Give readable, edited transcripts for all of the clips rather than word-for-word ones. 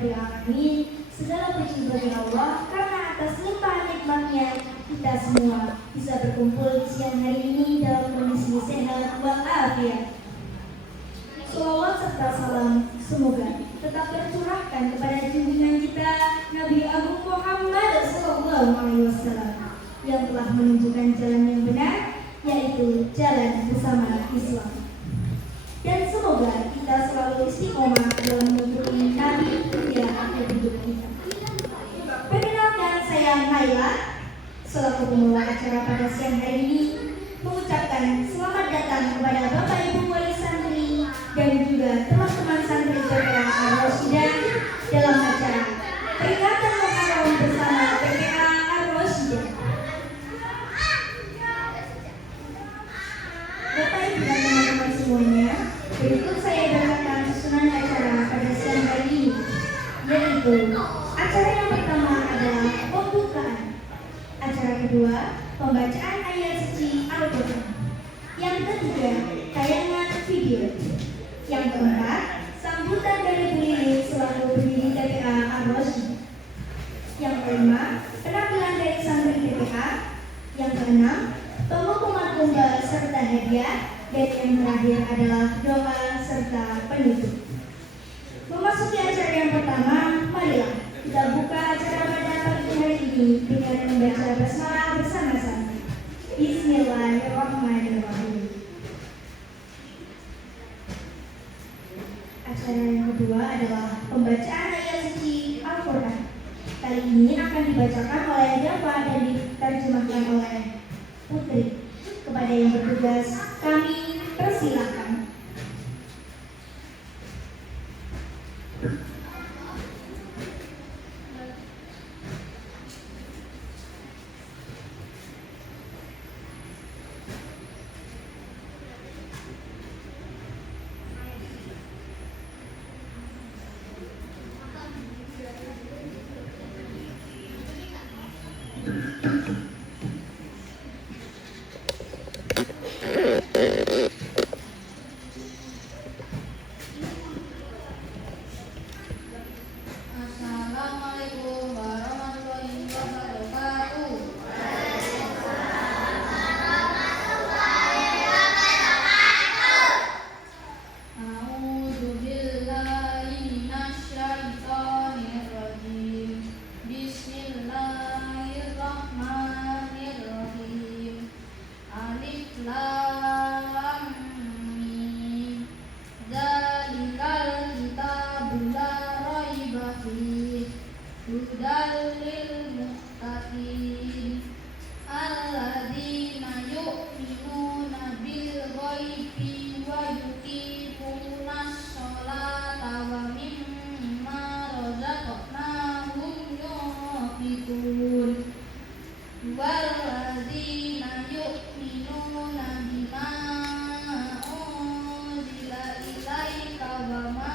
Rabbil Alamin. Segala puji bagi Allah karena atas limpahan nikmatnya kita semua bisa berkumpul siang hari ini dalam kondisi sehat walafiat. Salawat serta salam semoga tetap tercurahkan kepada junjungan kita Nabi Agung Muhammad SAW yang telah menunjukkan jalan yang benar, yaitu jalan bersama Islam. Dan semoga kita selalu istiqomah dalam mengikuti Nabi hingga akhir hidup kita. Perkenalkan, saya Naila, selaku pembawa acara pada siang hari ini, mengucapkan selamat datang kepada Bapak Ibu Wali Santri dan juga teman-teman santri PPA Ar-Rasyidah dalam acara peringatan Muharram bersama PPA Ar-Rasyidah. Bapak Ibu dan teman-teman semuanya, berikut saya bacakan susunan acara pada siang hari ini, yaitu acara yang pertama adalah pembukaan, acara kedua pembacaan ayat suci Al-Quran, yang ketiga tayangan video, yang keempat sambutan dari Bu Lili selaku pendiri PPA Ar-Rasyidah, yang kelima penampilan dari santri PPA, yang keenam pengumuman tumbal serta hadiah, dan yang terakhir adalah doa serta penutup. Memasuki acara yang pertama, marilah kita buka acara pada pagi hari ini dengan membaca basmalah bersama-sama. Bismillahirrahmanirrahim. Acara yang kedua adalah pembacaan ayat suci Al-Quran. Kali ini akan dibacakan oleh Dava dan diterjemahkan oleh Putri. Kepada yang bertugas, kami persilahkan. Assalamualaikum warahmatullahi wabarakatuh. A'udzu billahi minasyaitonir rajim. Bismillahirrahmanirrahim. Alif lam mim. Dzalikal kitabu la raiba fihi hudal lil muttaqin alladzina yu'minuna bil ghaibi wa yuqimunas sholata wa mimma razaqnahum yunfiqun walladzina yu'minuna bima unzila ilaika wa ma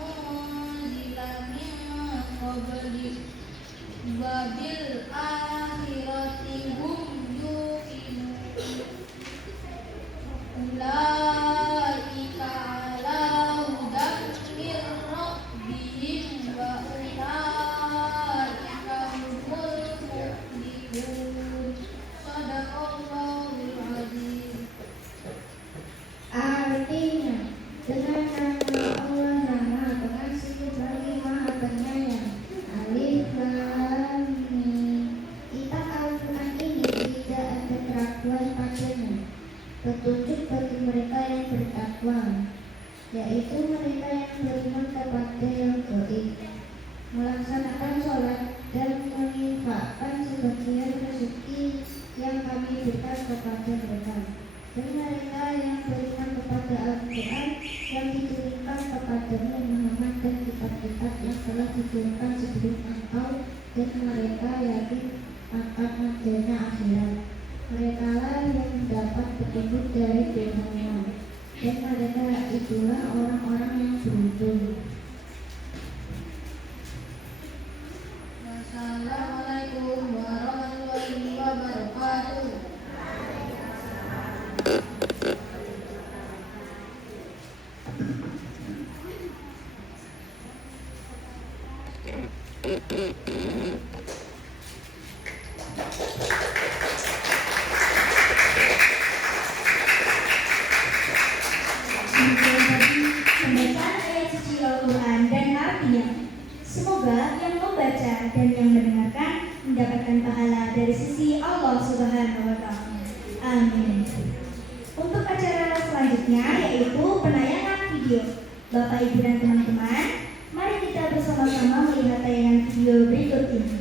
unzila min qablik wa bil akhirati hum yuqinun ulaika ala hudan mir rabbihim wa ulaika humul muflihun. Shadaqallahul azim. Artinya, dengan nama Allah yang Maha Pengasih lagi Maha Penyayang. Alif Lam Mim. Kitab Al-Quran ini tidak ada keraguan padanya, petunjuk bagi mereka yang bertakwa, yaitu mereka yang beriman kepada yang gaib, melaksanakan sholat dan menginfakkan sebagian rezeki yang kami berikan kepada mereka. Dan mereka yang beriman kepada Al-Quran yang diturunkan kepadamu Muhammad dan kitab-kitab yang telah diturunkan sebelum engkau, dan mereka yakin akan adanya akhirat. Mereka lah yang mendapat petunjuk dari Tuhannya, dan mereka itulah orang-orang yang beruntung. Wassalamualaikum warahmatullahi wabarakatuh. Demikian tadi pembacaan ayat suci Al-Quran dan artinya. Semoga yang membaca dan yang mendengarkan mendapatkan pahala dari sisi Allah Subhanahu wa Ta'ala. Amin. Untuk acara selanjutnya yaitu penayangan video. Bapak, Ibu, dan teman-teman, mari kita bersama-sama melihat tayangan video berikut ini.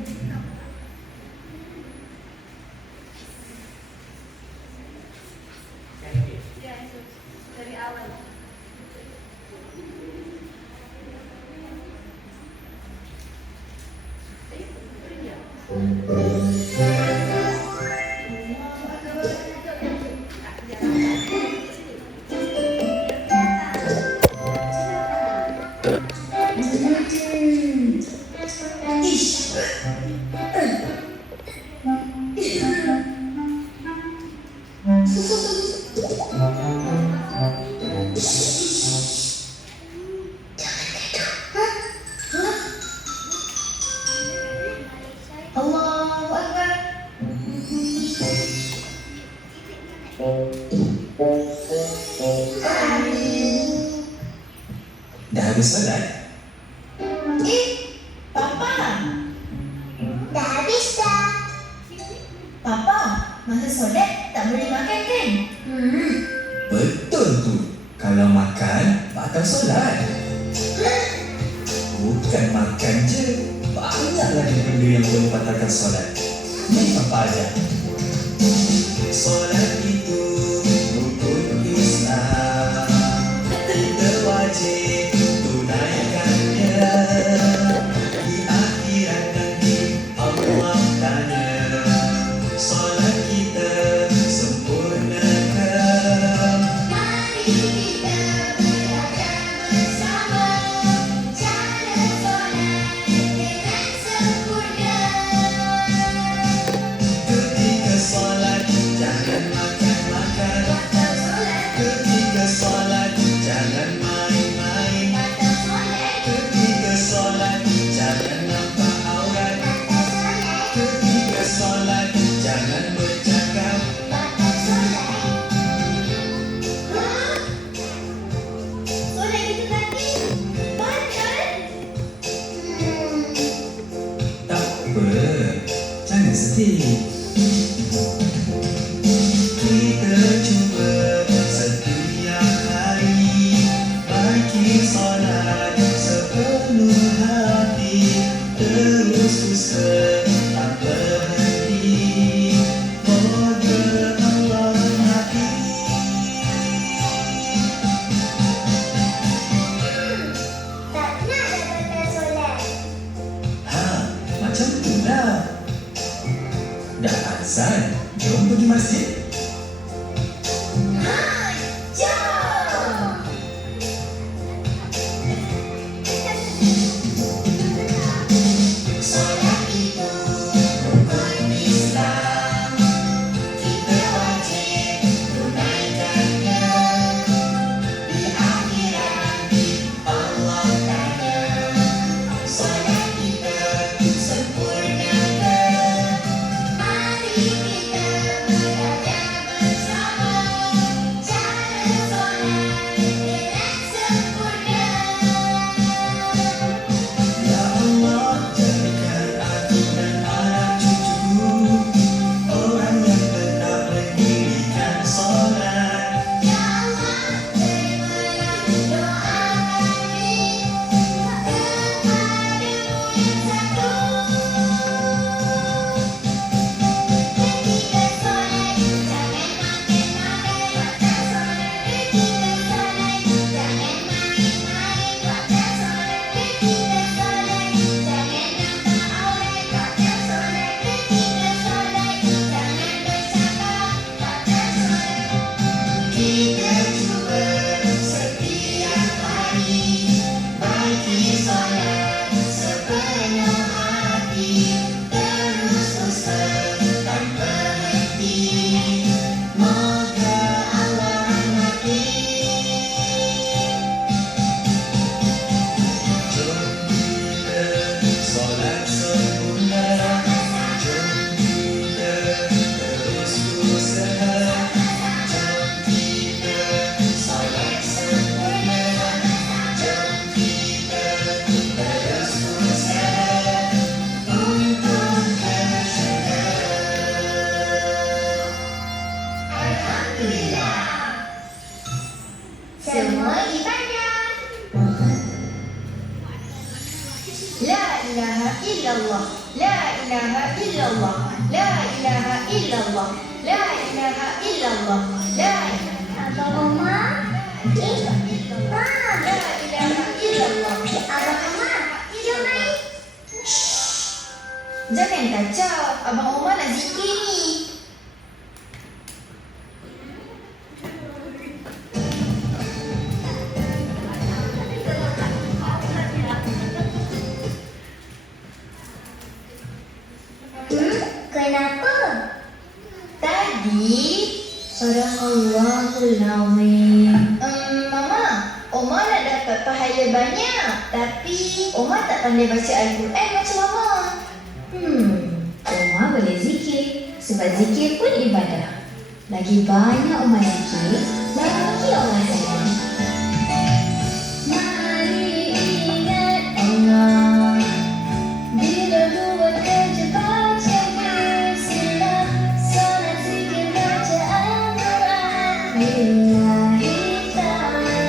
Dari awal. Allahu Akbar. Dah habis solat? Papa, dah habis dah. Papa, masa solat tak boleh makan kan? Betul tu. Kalau makan, batal solat. Bukan makan je. Banyak lagi benda yang boleh batalkan solat. Ni apa aja? Solat itu rukun Islam. Kita wajib tunaikannya. Di akhirat nanti Allah tanya, solat kita sempurnakan? Mari kita belajar bersama cara solat dengan sempurna. Ketika solat jangan makan-makan. Batal solat, Ketika solat jangan main-main. batal solat, Ketika solat jangan nampak aurat. batal solat, Ketika solat jangan bercakap. batal solat. Hah? Solat itu tadi batal? Tak apa, jangan sedih. Kita cuba setiap hari baiki solat sepenuh hati, terus usaha tak berhenti. Moga Allah hati. Tak nak dah batal solat. Ha, macam tu lah. Dah semua ibadah. La ilaha illallah, la ilaha illallah, la ilaha illallah, la ilaha illallah, la Abang Oma? Ma, la ilaha illallah. Abang Oma, jom main. Jangan kacau, Abang Omar nak zikir ni. Kenapa? Tadi Sadaqallahul Azim. Mama, Omar nak dapat pahala banyak, tapi Omar tak pandai baca Al-Quran macam Mama. Omar boleh zikir sebab zikir pun ibadah. Lagi banyak Omar zikir, lagi Allah sayang. Mari ingat Allah, bila buat kerja baca bismillah, solat zikir baca Al-Quran, lillahi ta'ala.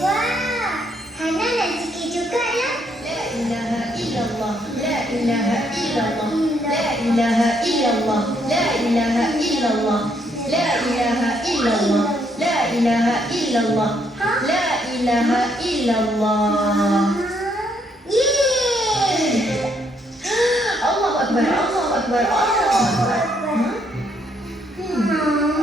Wah, Hana nak zikir juga lah. La ilaha illallah, la ilaha illallah, la ilaha illallah, la ilaha illallah, la ilaha illallah, la ilaha illallah, la ilaha illallah. Yeay! Allahu Akbar, Allahu Akbar, Allahu Akbar.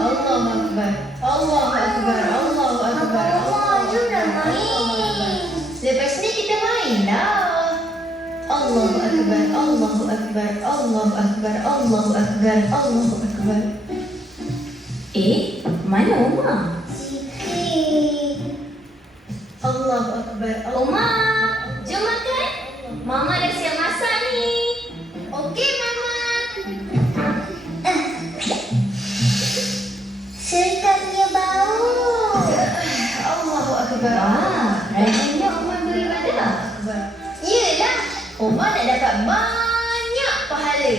Allahu Akbar, Allahu Akbar, Allahu Akbar, Abang Oma, jom dah Akbar. main. Lepas ni kita main lah. Allahu Akbar, Allahu Akbar, Allahu Akbar, Allahu Akbar, Allahu Akbar. Mana Omar? Zikir. Allahu Akbar, Omar, jom makan. Mama dah siap masak ni. Okey, Mama. Sedapnya bau. Allahu Akbar. Rajinnya Omar beribadah. Akbar. Yelah, Omar nak dapat banyak pahala.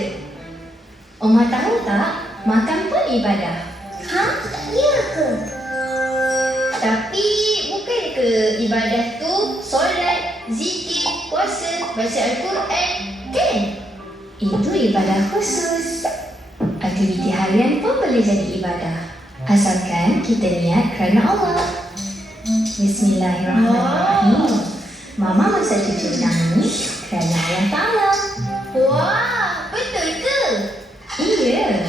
Omar tahu tak, makan pun ibadah. Ha? Ya ke? Tapi bukan ke ibadah tu solat, zikir, puasa, baca Al-Quran, kan? Itu ibadah khusus. Aktiviti harian pun boleh jadi ibadah. Asalkan kita niat kerana Allah. Bismillahirrahmanirrahim. Mama masak cucu udang ni kerana Allah Ta'ala. Wah, betul ke? Iya.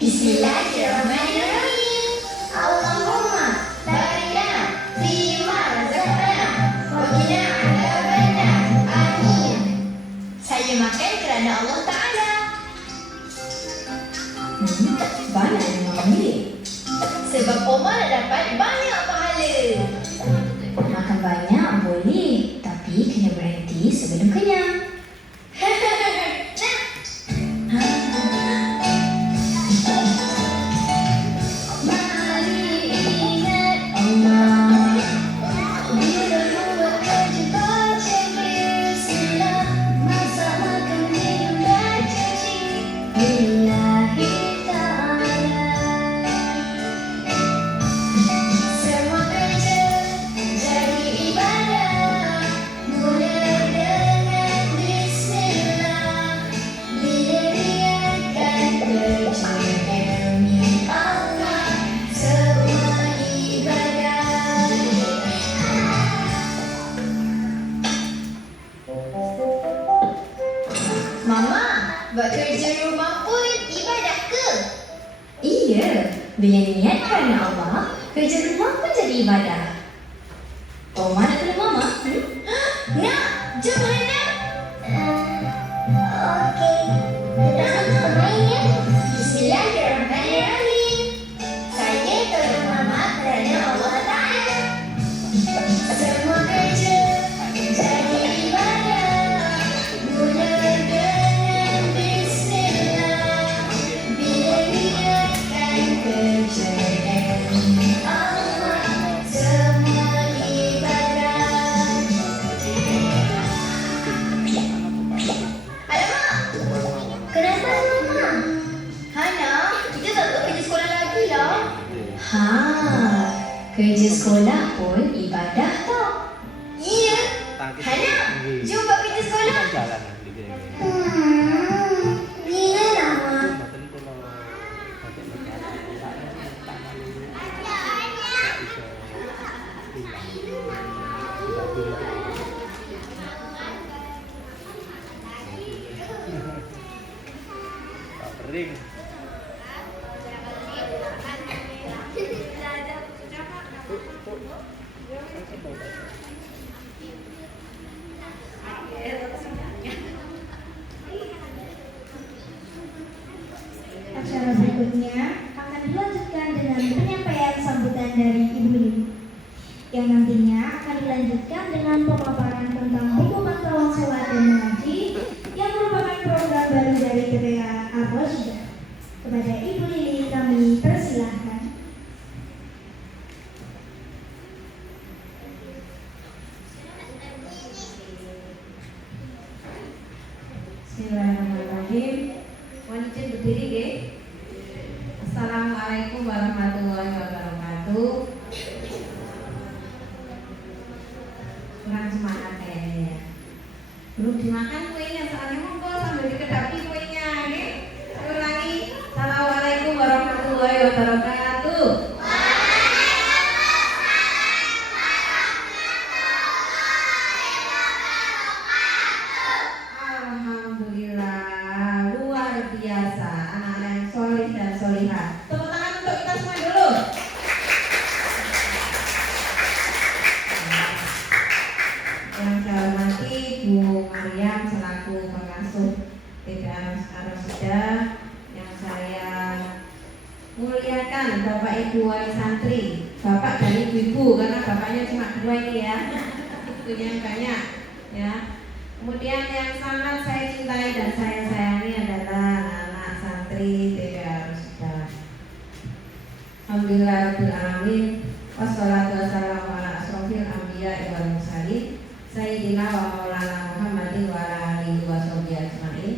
Bismillahirrahmanirrahim. Allahumma barik lana fima razaqtana wa qina adzabannar. Amin. Saya makan kerana Allah Taala. Banyak yang Mama milih. Sebab Omar nak dapat banyak pahala. Makan banyak boleh, tapi kena berhenti sebelum kenyang. Mari ingat Allah, bila buat kerja baca bismillah, masa makan minum dan cuci lillahi ta'ala. Semua kerja jadi ibadah, mula dengan bismillah, bila niatkan kerja demi Allah, semua ibadah. Mama, buat kerja rumah pun ibadah ke? Iya, bila niat kerana Allah, kerja rumah pun jadi ibadah. Omar nak tolong Mama? Nak, jom Hana. Okey. Kita sama main ya. Bismillahirrahmanirrahim. Saya tolong Mama kerana Allah Ta'ala. Semua kerja jadi ibadah, mula dengan bismillah, bila niatkan kerja demi Allah, semua ibadah. Ha, kerja sekolah pun ibadah tau. Iya. Hana, jom buat kerja sekolah. Bila lama. Ring. Acara berikutnya akan dilanjutkan dengan penyampaian sambutan dari Ibu Lili, yang nantinya akan dilanjutkan dengan pemaparan tentang buku pantauan sholat dan mengaji yang merupakan program baru dari TPA Al-Rosida. Kepada Ibu Lili kami persilahkan. Bismillahirrahmanirrahim. Mohon izin berdiri nggih. Assalamualaikum warahmatullahi wabarakatuh. Kurang semangat kayaknya ya. Belum dimakan kuenya, soalnya monggo sambil dikedapi kuenya nggih. Saya ulangi. Assalamualaikum warahmatullahi wabarakatuh. Alhamdulillah, luar biasa anak-anak yang soleh dan solihah. Tepuk tangan untuk kita semua dulu. Yang saya hormati Bu Mariam selaku pengasuh TPA Al-Rosida, yang saya muliakan Bapak Ibu wali santri, Bapak dan Ibu-ibu karena bapaknya cuma dua ini ya, punya yang banyak ya. Kemudian yang sangat saya cintai dan saya sayangi adalah anak-anak santri TPA Al-Rosida. Alhamdulillahirrahmanirrahim. Wassalatu wassalamu ala asrofil anbiya wal mursalin Sayyidina wa maulana Muhammadin wa ala alihi wa sahbihi ajma'in.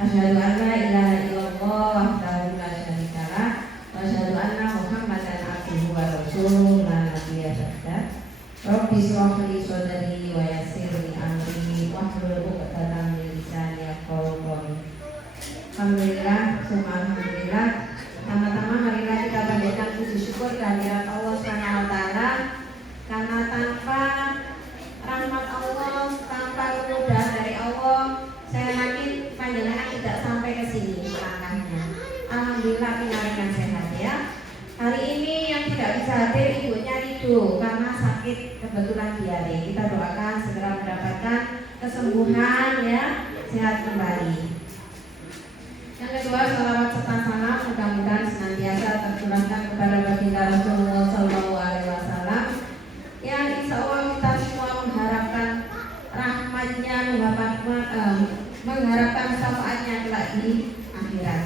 Asyhadu an la ilaha illallah wahdahu la syarika lah wa asyhadu anna Muhammadan abduhu wa rasuluhu la nabiyya ba'dah. Rabbi shrah li sadri wa yassir li amri wahlul 'uqdatam min lisani yafqahu qawli. Alhamdulillah, summa alhamdulillah. Pertama-tama marilah kita panjatkan puji syukur kehadirat Allah Subhanahu wa taala, karena tanpa rahmat Allah, tanpa kemudahan dari Allah, saya yakin panjenengan tidak sampai ke sini langkahnya. Alhamdulillah pinarikan sehat ya. Hari ini yang tidak bisa hadir ibunya Rido karena sakit kebetulan diare. Kita doakan segera mendapatkan kesembuhan ya, sehat kembali. Yang kedua, salawat serta salam mudah-mudahan senantiasa tercurahkan kepada baginda Rasulullah SAW, yang insya Allah kita semua mengharapkan rahmatnya, mengharapkan syafaatnya kelak di akhirat.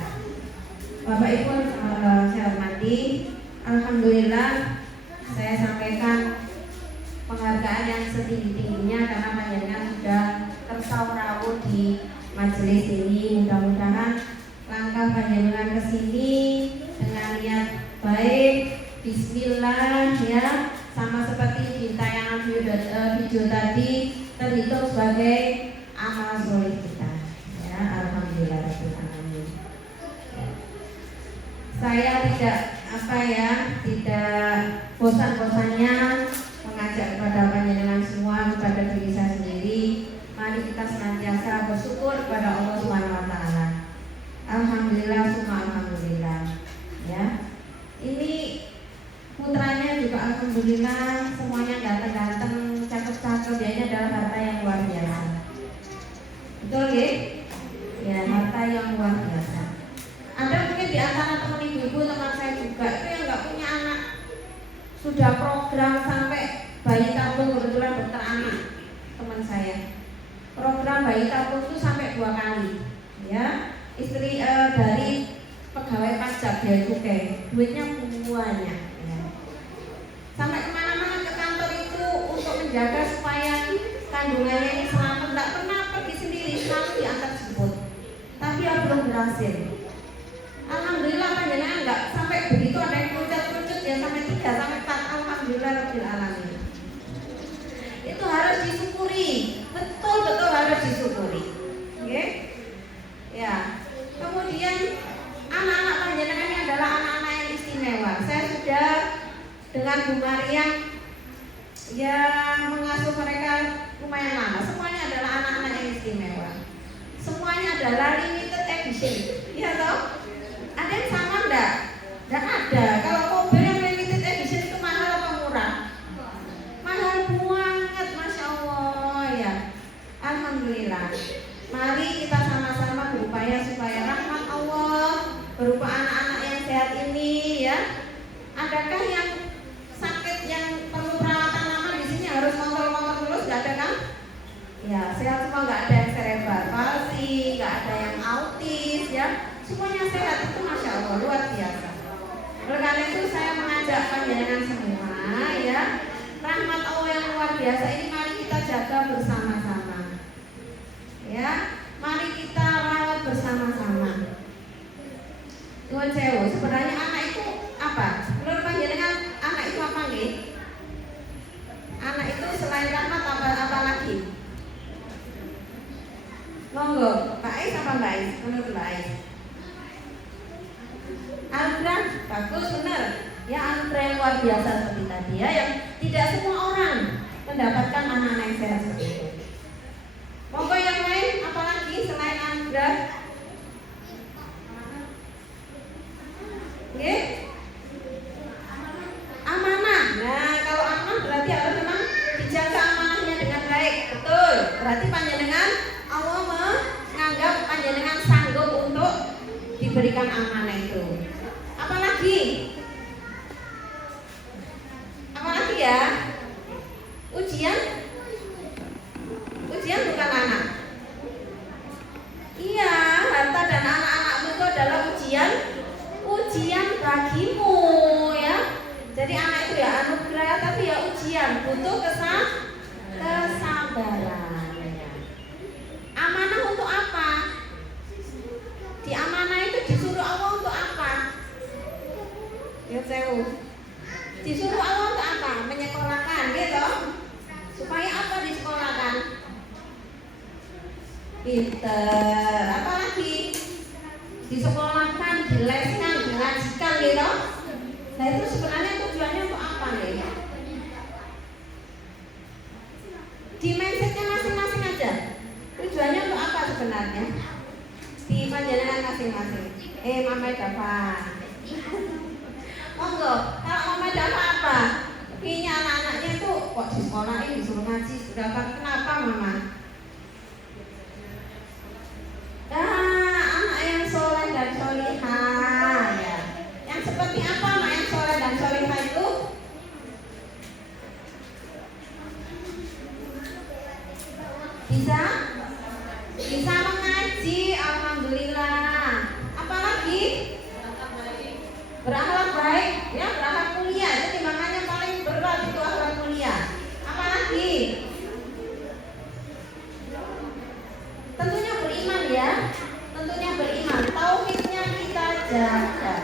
Bapak Ibu saya hormati, alhamdulillah saya sampaikan penghargaan yang setinggi-tingginya karena panjenengan sudah tersaurawuh di majelis ini. Mudah-mudahan langkah panjenengan ke sini dengan niat baik, bismillah ya, sama seperti di tayangan video tadi terhitung sebagai amal soleh kita ya. Alhamdulillah rabbil alamin. Saya tidak bosan-bosannya mengajak kepada panjenengan semua, kepada diri saya sendiri, mari kita senantiasa bersyukur kepada Allah Subhanahu wa taala. Alhamdulillah, summa alhamdulillah ya. Ini putranya juga alhamdulillah semuanya ganteng-ganteng, cakep-cakep ya. Ini adalah harta yang luar biasa. Betul nggih? Ya, harta yang luar biasa. Ada mungkin di antara teman ibu-ibu, teman saya juga itu yang nggak punya anak, sudah program sampai bayi tabung, kebetulan dokter anak teman saya. Program bayi tabung itu sampai 2 kali ya. Istri dari pegawai pajak Bea Cukai, duitnya banyak ya. Sampai kemana-mana ke kantor itu untuk menjaga supaya kandungannya ini selamat, tidak pernah pergi sendiri, selalu diantar jemput. Tapi ya belum berhasil. Alhamdulillah panjenengan enggak sampai begitu ada yang kerucut-kerucut ya, Ya. Kemudian anak-anak panjenengan ini adalah anak-anak yang istimewa. Saya sudah dengan Bu Mariam yang mengasuh mereka lumayan lama. Semuanya adalah anak-anak yang istimewa. Semuanya adalah limited edition. Iya toh? Ada yang sama enggak? Enggak ada. Kalau mobil yang limited edition itu mahal apa murah? Mahal banget, Masya Allah ya. Alhamdulillah. Mari kita sama-sama berupaya supaya rahmat Allah berupa anak-anak yang sehat ini ya. Adakah yang sakit yang perlu perawatan lama di sini harus kontrol terus? Nggak ada kan? Ya, sehat semua, nggak ada yang cerebral palsy, nggak ada yang autis ya. Semuanya sehat, itu Masya Allah luar biasa. Oleh karena itu saya mengajak panjenengan semua ya, rahmat Allah yang luar biasa ini mari kita jaga bersama-sama. Ya, mari kita rawat bersama-sama. Nuwun sewu, sebenarnya anak itu apa? Menurut panjenengan anak itu apa nggih? Anak itu selain rahmat apa lagi? Monggo, Pak Ais apa Mbak Ais? Menurut Mbak Ais? Anugerah, bagus benar. Ya anugerah yang luar biasa seperti tadi ya, yang tidak semua orang mendapatkan anak-anak yang sehat seperti itu. Monggo yang lain, apalagi selain anugerah? Oke? Amanah. Nah, kalau amanah berarti harus memang dijaga amanahnya dengan baik. Betul. Berarti panjenengan Allah menganggap panjenengan sanggup untuk diberikan amanah itu. Apalagi? Apalagi ya? Ujian? Ujian bukan anak. Iya, harta dan anak-anakmu itu adalah ujian bagimu ya. Jadi anak itu ya anugerah tapi ya ujian, butuh kesabaran ya. Amanah untuk apa? Di amanah itu disuruh Allah untuk apa? Ya sewu. Disuruh Allah untuk apa? Menyekolahkan gitu. Supaya apa disekolahkan? Pinter. Apalagi? Disekolahkan, dileskan, dilajikan gitu. Nah itu sebenarnya tujuannya untuk apa nih? Di mindsetnya masing-masing aja. Tujuannya untuk apa sebenarnya? Di panjenengan masing-masing. Mama Dafa. Monggo, kalau Mama Dafa apa? Kayaknya anak-anaknya itu kok di sekolah ini disuruh ngaji. Kenapa Mama? Anak yang soleh dan solihah ya. Yang seperti apa anak yang soleh dan solihah itu? Bisa mengaji, alhamdulillah. Apalagi? Berakhlak baik, ya berakhlak mulia. Itu timbangannya paling berat itu akhlak mulia. Apalagi? Tentunya beriman ya, tentunya beriman. Tauhidnya kita jaga,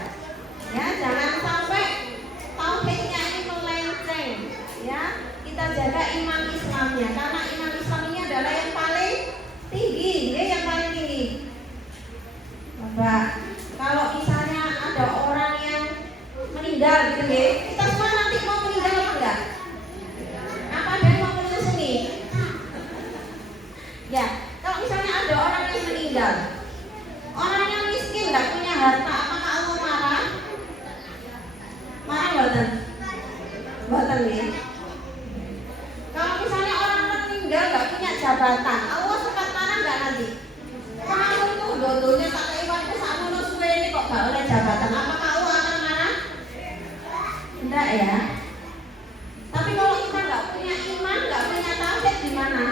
ya jangan sampai tauhidnya ini melenceng, ya kita jaga iman Islamnya karena iman Islam ini adalah yang paling tinggi, ya yang paling tinggi. Bapak, kalau misalnya ada orang yang meninggal gitu ya, kita semua nanti mau meninggal apa enggak? Apa ada yang mau menyusui? Ya. Kalau misalnya ada orang yang meninggal, orang yang miskin nggak punya harta, apakah Allah marah? Marah boten? Boten ya. Kalau misalnya orang meninggal nggak punya jabatan, Allah sempat marah nggak nanti? Kamu tuh dodonya pakai iwanku sama nusuwe ini kok nggak oleh jabatan, apakah Allah akan marah? Enggak ya. Tapi kalau kita nggak punya iman, nggak punya tauhid gimana?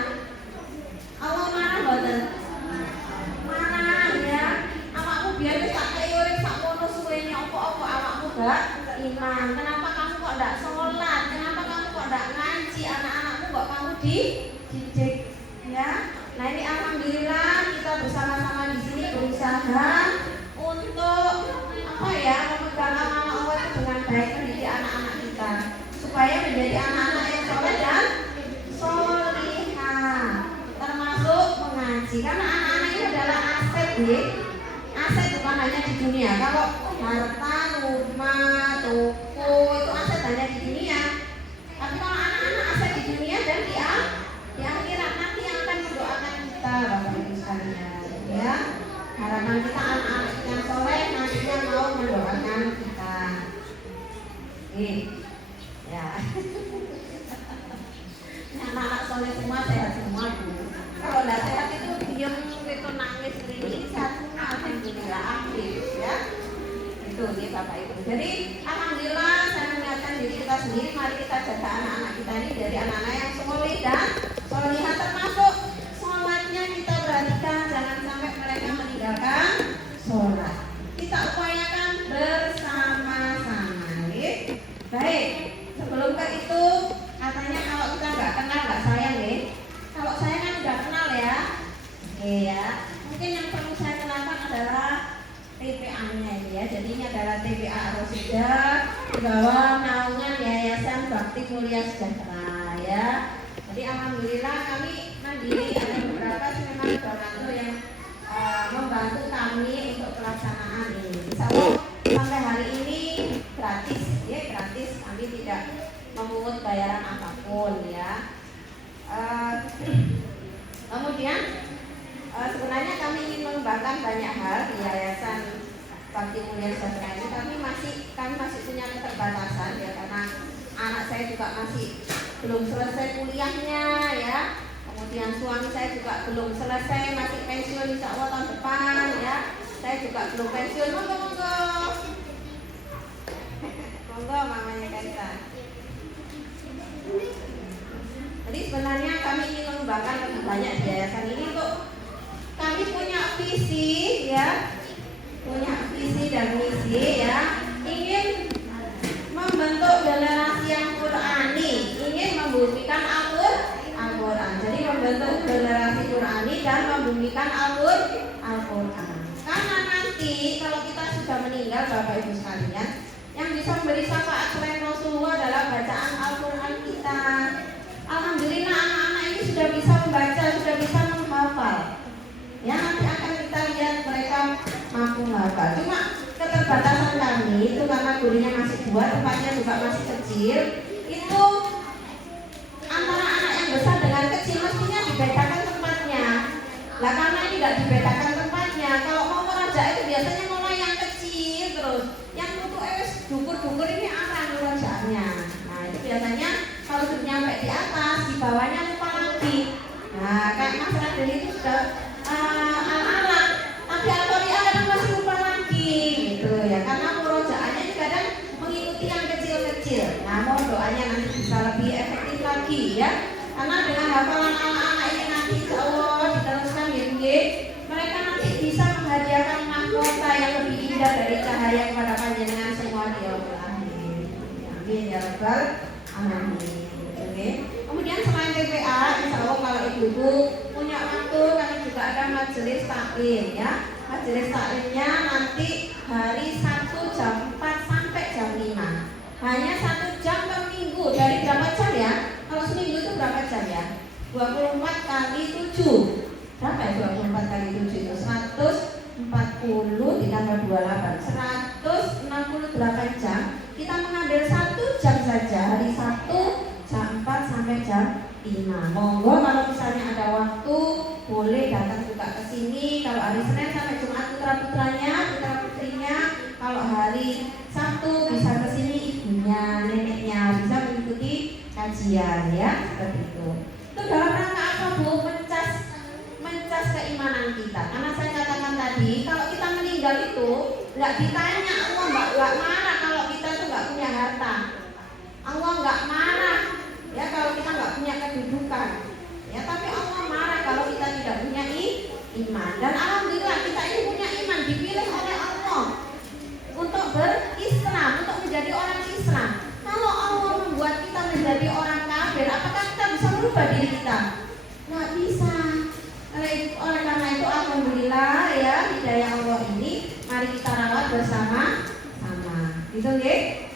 Allah marah boten? Marah ya. Awakmu biar wis tak kei urip sakmono suwene opo-opo awakmu gak iman. Kenapa kamu kok ndak sholat? Kenapa kamu kok ndak ngaji? Anak-anakmu kok kamu dididik ya. Nah ini alhamdulillah kita bersama-sama di sini berusaha untuk apa ya, memegang amanah Allah itu dengan baik mendidik anak-anak kita supaya menjadi anak-anak yang soleh dan solihah. Termasuk mengaji karena anak-anak itu adalah aset nggih. Aset bukan hanya di dunia. Kalau harta, rumah, toko itu aset hanya di dunia. Tapi kalau anak-anak aset di dunia dan di akhirat nanti yang akan mendoakan kita, Bapak Ibu sekalian, ya. Harapan kita anak-anak yang soleh nantinya mau mendoakan kita. Nih, ya. Anak-anak soleh semua sehat semua, Bu. Kalau tidak sehat itu diam, itu nangis ini sehat semua, alhamdulillah aktif, ya. Itu nih Bapak Ibu. Jadi alhamdulillah saya mengingatkan diri kita sendiri, mari kita jaga anak-anak kita ini dari anak-anak yang soleh dan solehah, termasuk sholatnya kita perhatikan, jangan sampai mereka meninggalkan sholat. Kita upayakan bersama-sama, nih. Baik. Sebelum ke itu, katanya kalau kita nggak kenal nggak sayang, nih. Kalau saya kan udah kenal ya, oke ya. Mungkin yang perlu saya kenalkan adalah TPA-nya ini ya. Jadi ini adalah TPA Ar-Rasyida di bawah naungan Yayasan Bakti Mulia Sejahtera ya. Jadi alhamdulillah kami mandiri, ada beberapa sih memang donatur yang membantu kami untuk pelaksanaan ini. Insya Allah sampai hari ini gratis ya, gratis, kami tidak memungut bayaran apapun ya. Kemudian sebenarnya kami ingin mengembangkan banyak hal di Yayasan Bakti Mulia Sejahtera ini. Kami masih punya keterbatasan ya, karena anak saya juga masih belum selesai kuliahnya ya. Kemudian suami saya juga belum selesai, masih pensiun insya Allah tahun depan ya. Saya juga belum pensiun, monggo mamanya Kaisa. Jadi sebenarnya kami ingin mengembangkan lebih banyak di yayasan ini. Untuk kami punya visi ya, punya visi dan misi ya, ingin membentuk generasi yang Qurani, ingin membumikan Al-Quran. Jadi membentuk generasi Qurani dan membumikan Al-Quran. Karena nanti kalau kita sudah meninggal Bapak Ibu sekalian, yang bisa memberi syafaat selain Rasulullah adalah bacaan Al-Quran kita. Alhamdulillah anak-anak ini sudah bisa membaca, sudah bisa menghafal. Ya, nanti akan kita lihat mereka mampu menghafal. Cuma keterbatasan kami itu karena gurunya masih 2, tempatnya juga masih kecil. Itu antara anak yang besar dengan kecil mestinya dibedakan tempatnya. Lah karena ini tidak dibedakan tempatnya, kalau mau meraja itu biasanya mulai yang kecil terus. Yang untuk dukur-dukur ini arang merajaannya. Nah, itu biasanya kalau sudah nyampe di atas, di bawahnya lupa lagi. Nah, kayak Mas Radel itu sudah anak-anak, tapi Al-Qur'an kadang masih lupa lagi gitu ya, karena murojaannya kadang mengikuti yang kecil-kecil. Nah, mohon doanya nanti bisa lebih efektif lagi ya, karena dengan hafalan anak-anak ini nanti insya Allah diteruskan ya, mereka nanti bisa menghadiahkan mahkota yang lebih indah dari cahaya kepada panjenengan semua di Allah. Amin ya rabbal alamin. Kemudian selain TPA, insya Allah kalau ibu-ibu punya waktu, kami juga ada majelis taklim ya. Majelis taklimnya nanti hari Sabtu jam 4 sampai jam 5. Hanya 1 jam per minggu. Dari berapa jam ya? Kalau seminggu itu berapa jam ya? 24 kali 7. Berapa ya 24 kali 7 itu? 140 ditambah 28, 168 jam. Kita mengambil 1 jam saja hari Sabtu jam 4 sampai jam 5. Monggo kalau misalnya ada waktu boleh datang juga ke sini. Kalau hari Senin sampai Jumat putra-putrinya. Kalau hari Sabtu bisa ke sini ibunya, neneknya, bisa mengikuti kajian ya, seperti itu. Itu dalam rangka apa Bu? Mencas keimanan kita. Karena saya katakan tadi, kalau kita meninggal itu nggak ditanya, Allah nggak marah kalau kita itu nggak punya harta. Allah nggak marah ya kalau kita nggak punya kedudukan ya, tapi Allah marah kalau kita tidak punya iman. Dan alhamdulillah kita ini punya iman, dipilih oleh Allah untuk berislam, untuk menjadi orang Islam. Kalau Allah membuat kita menjadi orang kafir, apakah kita bisa merubah diri kita? Nggak bisa. Oleh karena itu alhamdulillah ya, hidayah Allah ini mari kita rawat bersama-sama. Gitu nggih?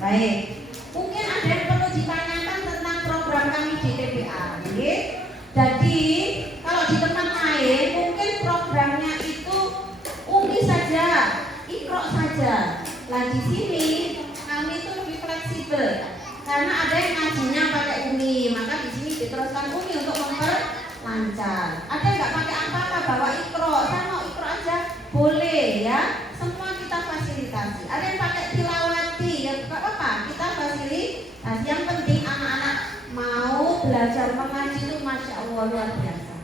Baik. Mungkin ada yang perlu ditanyakan tentang program kami di TPA. Jadi kalau di tempat lain mungkin programnya itu saja. Nah di sini kami itu lebih fleksibel karena ada yang ngajinya pakai Umi, maka di sini diteruskan Umi untuk memperlancar. Ada yang nggak pakai apa-apa, bawa ikro, saya mau ikro aja boleh ya. Semua kita fasilitasi. Ada yang pakai tilawati, ya nggak apa-apa, kita fasilitasi. Yang penting anak-anak mau belajar mengaji itu masya Allah luar biasa.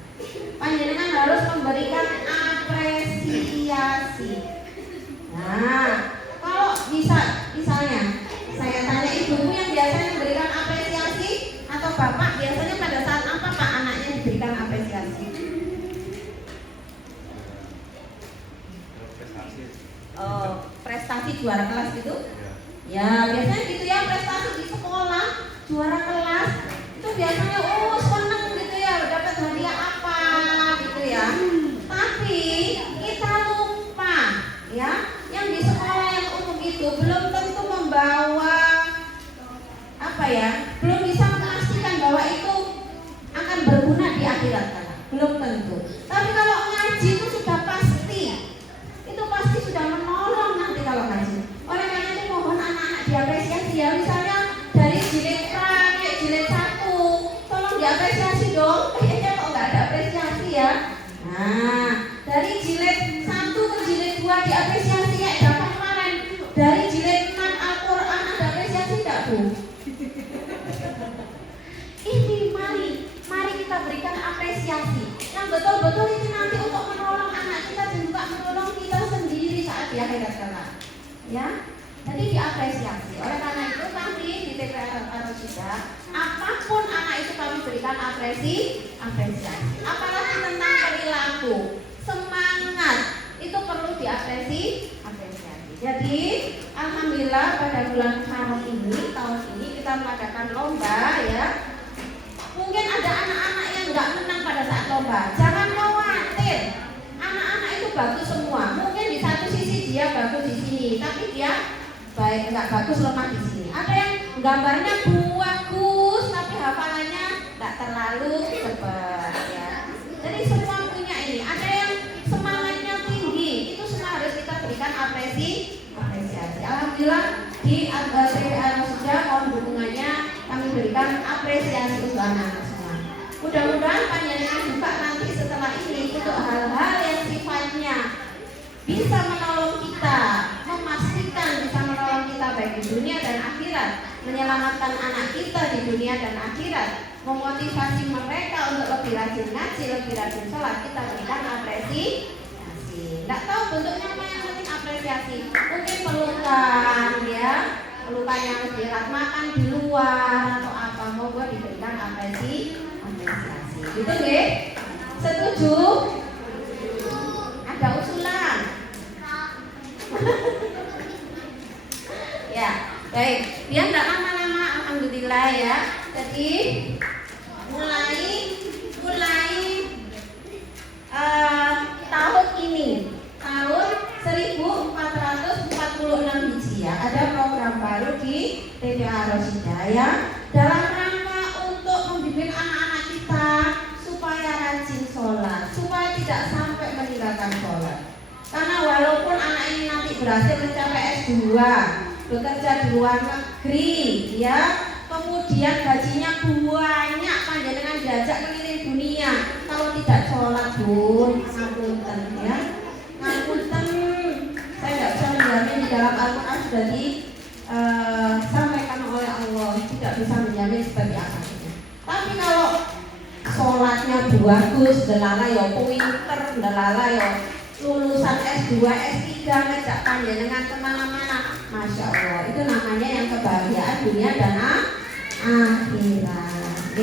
Panjenengan harus memberikan apresiasi. Nah, kalau misalnya saya tanya ibumu yang biasanya memberikan apresiasi atau bapak biasanya pada saat apa Pak anaknya diberikan apresiasi? Oh, prestasi juara kelas gitu? Ya biasanya gitu ya, prestasi di sekolah juara kelas itu biasanya seneng gitu ya, dapat hadiah apa gitu ya. Tapi kita lupa ya, yang di sekolah yang umum itu belum tentu membawa apa ya, belum bisa memastikan bahwa itu akan berguna di akhirat kan? Belum tentu. Tapi kalau ngaji itu sudah pasti, itu pasti sudah menolong nanti kalau ngaji. Oleh karena itu mohon anak-anak diapresiasi ya, misalnya dari jilid sampai jilid 1 tolong diapresiasi dong. Kayaknya kok nggak ada apresiasi ya. Nah dari jilid 1 ke jilid 2 diapresiasi kayak dapat kemarin. Dari jilid 6 Al-Quran ada apresiasi nggak Bu? Ini mari kita berikan apresiasi yang betul-betul ini nanti untuk menolong anak kita dan juga menolong kita sendiri saat di akhirat kelak. Ya, jadi diapresiasi. Oleh karena itu kami di TPA Ar-Rasyidah, apapun anak itu kami berikan apresiasi. Apalagi tentang perilaku, semangat itu perlu apresiasi. Jadi alhamdulillah pada bulan Maret ini tahun ini kita mengadakan lomba ya. Mungkin ada anak-anak yang nggak menang pada saat lomba. Jangan khawatir, anak-anak itu bagus semua. Mungkin di satu sisi dia bagus di sini, tapi dia baik nggak bagus lemah di sini. Ada yang gambarnya bagus, tapi hafalannya nggak terlalu cepat ya. Jadi semua punya ini. Ada yang semangatnya tinggi, itu semua harus kita berikan apresiasi. Alhamdulillah di TPA Ar-Rasyidah mohon dukungannya, kami berikan apresiasi untuk anak-anak semua. Mudah-mudahan panjenengan juga nanti setelah ini untuk hal-hal yang sifatnya bisa menolong kita, memastikan bisa menolong kita baik di dunia dan akhirat, menyelamatkan anak kita di dunia dan akhirat, memotivasi mereka untuk lebih rajin ngaji, lebih rajin sholat, kita berikan apresiasi. Nggak tahu bentuknya apa, yang penting apresiasi. Mungkin pelukan ya, pelukan yang lebih erat, makan di luar atau apa, mau gue diberikan apresiasi. Gitu nggih? Setuju? Ada usulan? Ya, baik. Biar nggak lama-lama, alhamdulillah ya. Jadi mulai tahun ini, tahun 1446 Hijriah, ada program baru di TPA Ar-Rasyidah ya, dalam rangka untuk membimbing anak-anak kita supaya rajin sholat, supaya tidak sampai meninggalkan sholat. Karena walaupun anak ini nanti berhasil mencapai S2, bekerja di luar negeri ya, kemudian gajinya banyak, panjenengan diajak keliling dunia, kalau tidak sholat Bun, ngapunten ya, ngapunten, saya nggak bisa menjamin di dalam Al-Quran sudah disampaikan oleh Allah, tidak bisa menjamin seperti apa itu. Tapi kalau sholatnya bagus, delala ya pinter, delala ya lulusan S2, S3, ngajak panjenengan kemana-mana, masya Allah, itu namanya yang kebahagiaan dunia dan akhirat.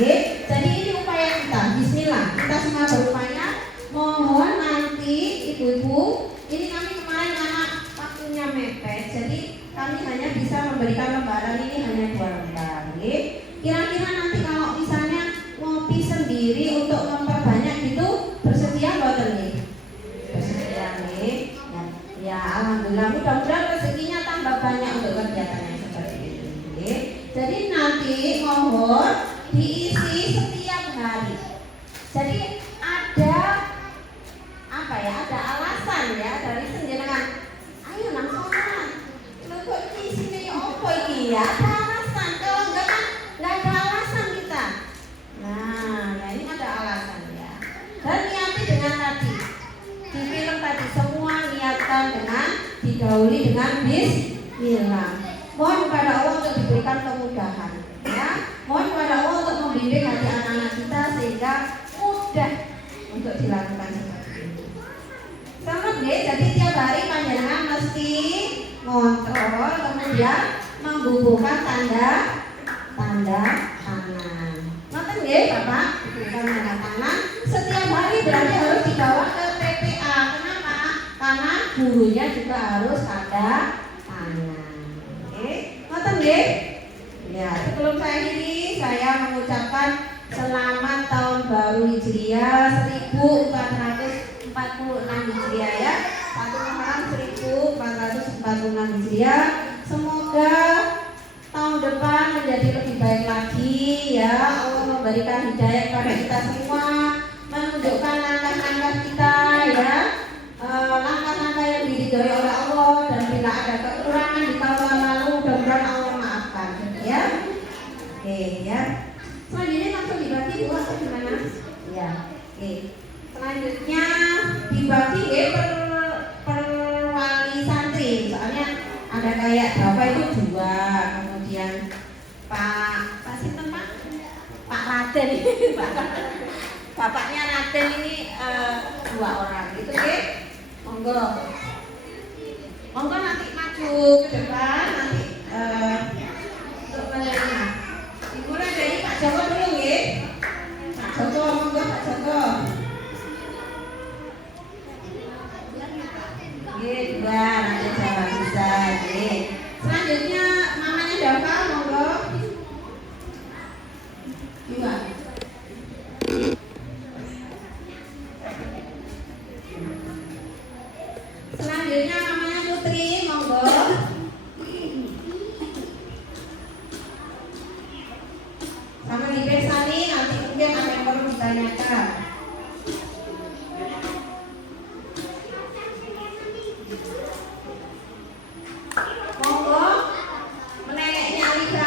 Jadi ini upaya kita, bismillah, kita semua berupaya. Mohon nanti ibu-ibu, ini kami kemarin karena waktunya mepet, jadi kami hanya bisa memberikan lembaran ini hanya 2 lembar. Kira-kira nanti kalau misalnya ngopi sendiri untuk memperbanyak gitu, bersedia mboten nih? Bersedia nih. Ya alhamdulillah, mudah-mudahan rezekinya tambah banyak untuk kegiatan yang seperti ini. Jadi nanti mohon diisi setiap hari. Jadi ada apa ya? Ada alasan ya dari senjenengan. Ayo nang sholat. dilaksanakan dengan didahului dengan bismillah. Mohon kepada Allah untuk diberikan kemudahan, ya. Mohon kepada Allah untuk membimbing hati anak-anak kita sehingga mudah untuk dilakukan seperti itu. Sama deh, jadi tiap hari panjenengan mesti ngontrol, kemudian membubuhkan tanda tangan. Ngoten nggih, Bapak? Bubuhkan tanda tangan setiap hari berarti harus dibawa ke TPA. Kenapa? Karena gurunya juga harus tanda tangan. Oke, ngoten nggih? Ya, sebelum saya akhiri, saya mengucapkan selamat tahun baru Hijriah 1446 Hijriah ya. 1 Muharram 1446 Hijriah. Semoga tahun depan menjadi lebih baik lagi ya. Allah memberikan hidayah kepada kita semua, menunjukkan langkah-langkah kita ya. Langkah-langkah yang diridhoi oleh Allah, dan bila ada kekurangan di tahun lalu mudah-mudahan Allah maafkan ya. Oke ya. Selanjutnya langsung dibagi dua atau gimana? Ya. Oke. Selanjutnya dibagi per wali santri. Soalnya ada kayak bapak itu 2, kemudian Pak Sinten Pak? Pak Raden. Bapaknya Raden ini 2 orang gitu nggih. Monggo. Monggo nanti maju ke depan nanti untuk menerima. Dimulai dari Pak Joko dulu nggih. Pak Joko, monggo Pak Joko. Nggih, 2 nanti saya bisa nggih. Selanjutnya mamanya Dava, monggo. 2. Selanjutnya namanya Putri, monggo. Sama dipersani, nanti mungkin ada yang perlu ditanyakan. Monggo, meneneknya Alika.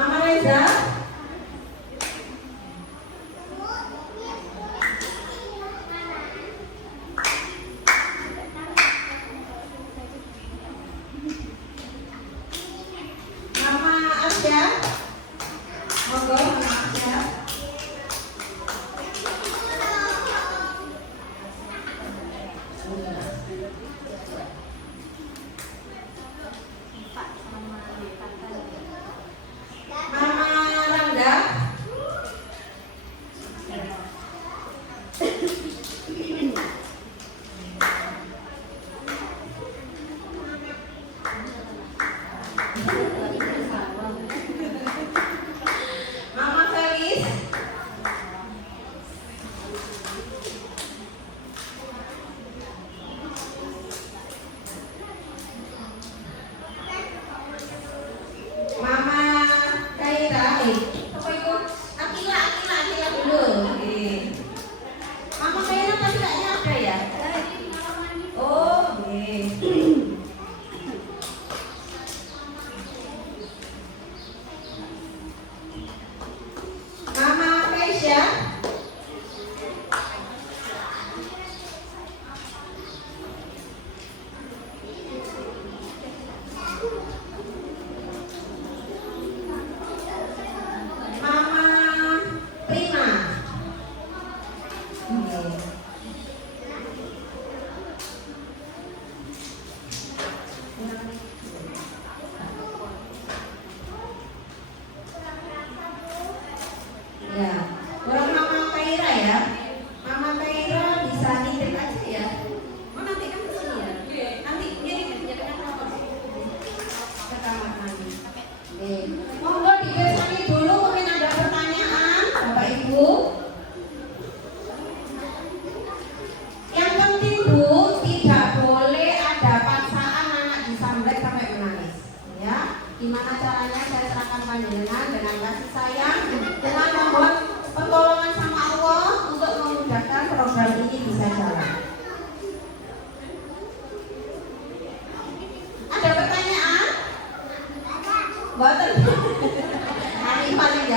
Mama Reza. Mama Asya. Monggo Mama Asya. Mama Rangga. Mama Felis.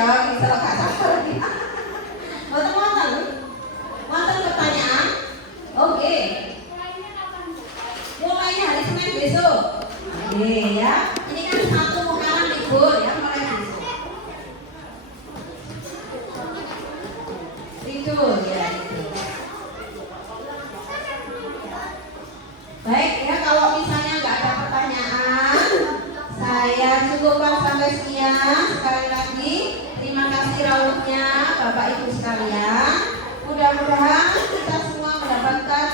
ya, bisa gak sabar. Wonten pertanyaan? Oke. Mulainya hari Senin besok. Oke ya. Ini kan satu Muharram libur ya, mulai besok. Itu ya itu. Baik ya, kalau misalnya nggak ada pertanyaan, saya cukupkan sampai sekian. Sekali lagi, terima kasih rawuhnya Bapak Ibu sekalian. Mudah-mudahan kita semua mendapatkan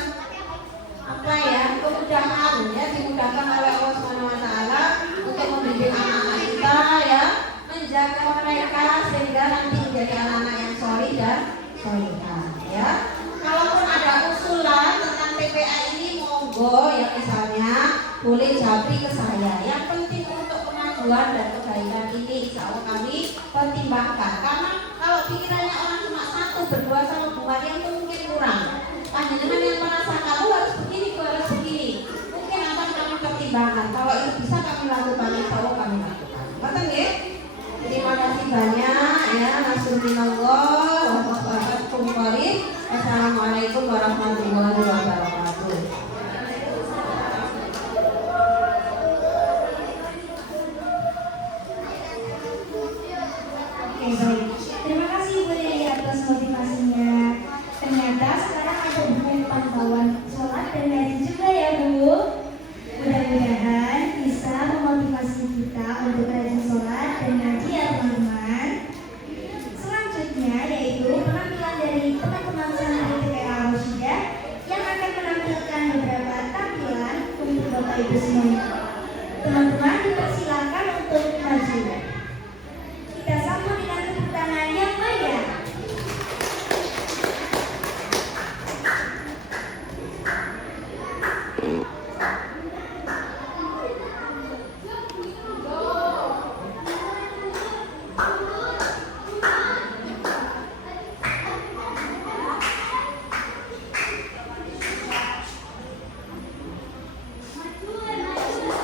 apa ya, kemudahan ya, dimudahkan oleh Allah Subhanahu Wa Taala untuk mendidik anak-anak kita ya, menjaga mereka sehingga nanti menjadi anak-anak yang soleh dan solehah ya. Kalaupun ada usulan tentang TPA ini, monggo ya, misalnya boleh japri ke saya. Yang penting untuk kemajuan dan kebaikan ini insya Allah kami pertimbangkan, karena kalau pikirannya orang cuma satu berdua sama buat yang itu mungkin kurang. Panjenengan yang merasakan harus begini, harus begini, mungkin akan kami pertimbangkan. Kalau itu bisa kami lakukan, insya Allah kami lakukan. Betul ya? Terima kasih banyak ya. Nasrullah wa barakatuh. Assalamualaikum warahmatullahi wabarakatuh. Oke, baik. Terima kasih Bu Lili atas motivasinya. Ternyata sekarang ada buku pantauan sholat dan ngaji juga ya Bu. Mudah-mudahan bisa memotivasi kita untuk rajin sholat dan ngaji ya teman-teman. Selanjutnya yaitu penampilan dari teman-teman santri TPA Al-Rusyidah yang akan menampilkan beberapa tampilan untuk Bapak Ibu semuanya. Teman-teman dipersilakan untuk maju. Kita sambut dengan tepuk tangan yang meriah. Maju dan maju.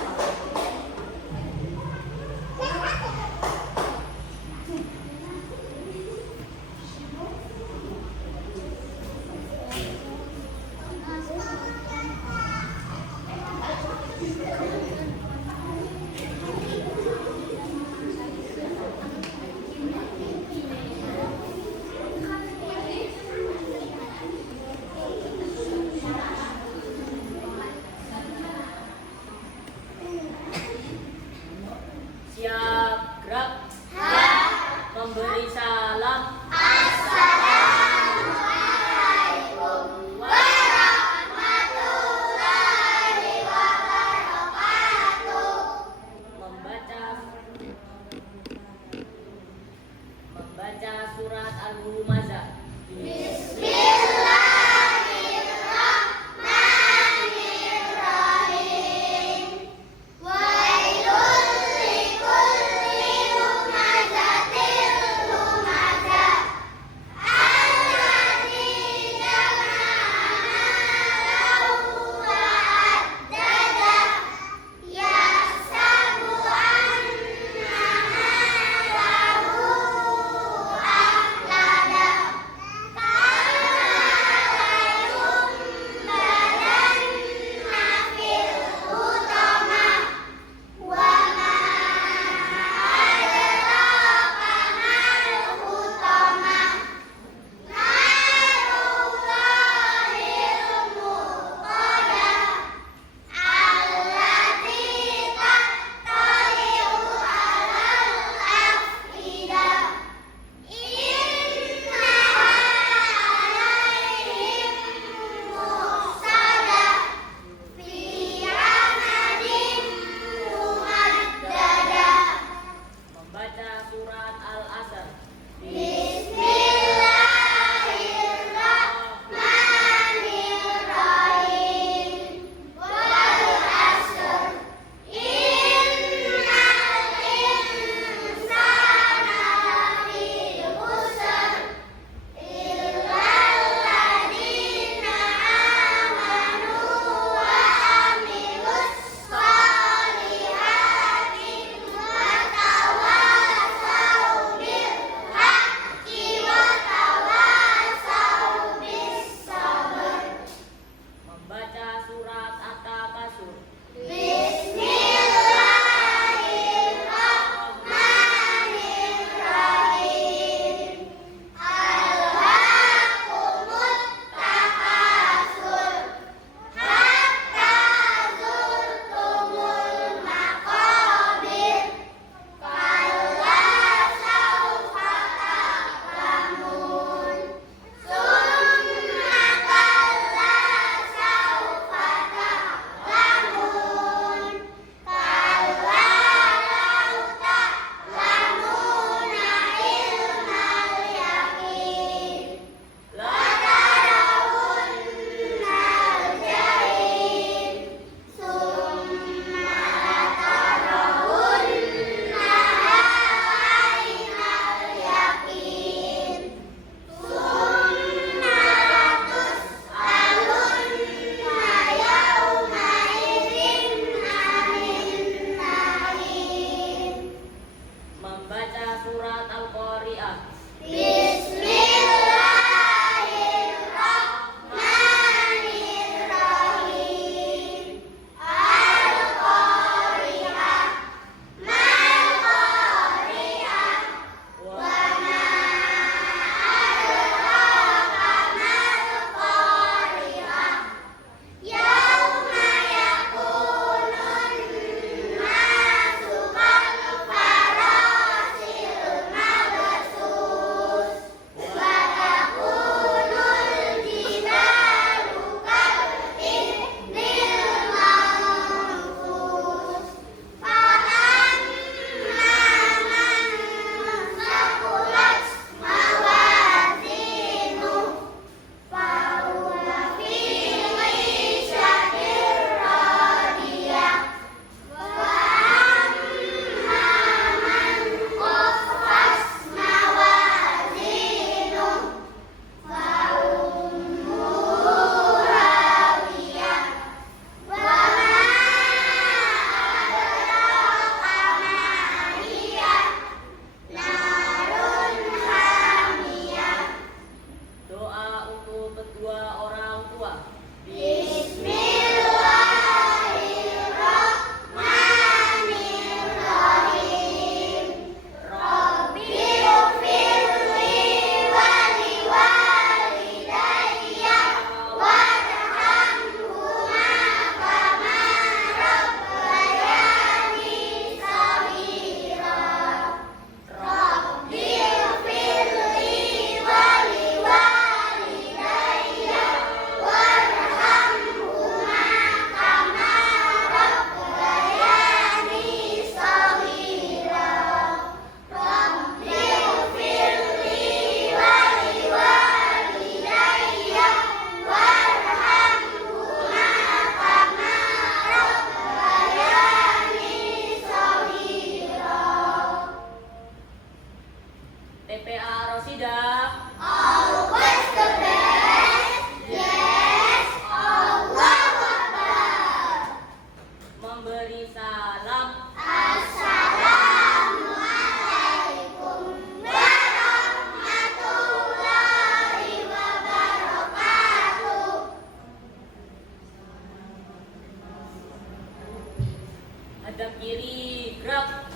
Hadap kiri, gerak.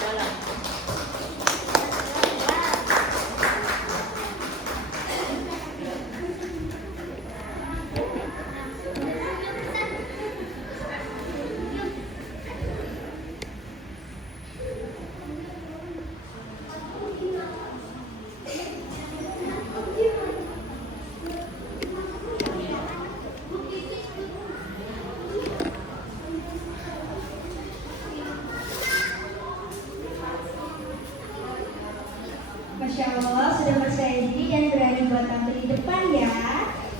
Jalan. Masya Allah, sudah percaya diri dan berani buat tampil di depan ya.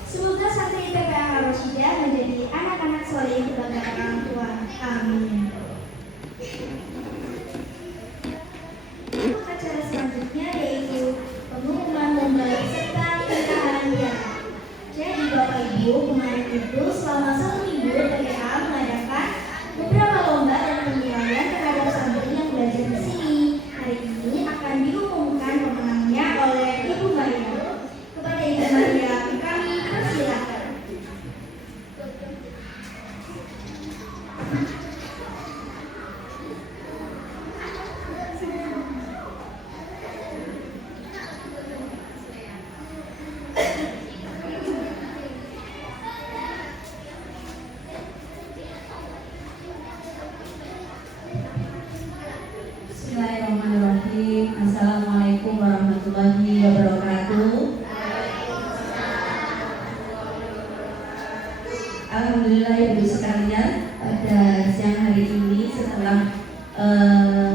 Semoga santri TPA Ar-Rasyidah menjadi anak-anak soleh kebanggaan orang tua. Amin. Untuk acara selanjutnya yaitu pengumuman lomba serta pengarahan hadiah. Jadi Bapak Ibu, kemarin itu selama 1 minggu TPA mengadakan beberapa lomba dan penilaian terhadap santri yang belajar di sini. Hari ini akan diumumkan pemenangnya oleh Ibu Maria. Kepada Ibu Maria, kami persilakan. Bismillahirrahmanirrahim. Assalamualaikum warahmatullahi wabarakatuh. Alhamdulillah ibu sekalian, pada siang hari ini setelah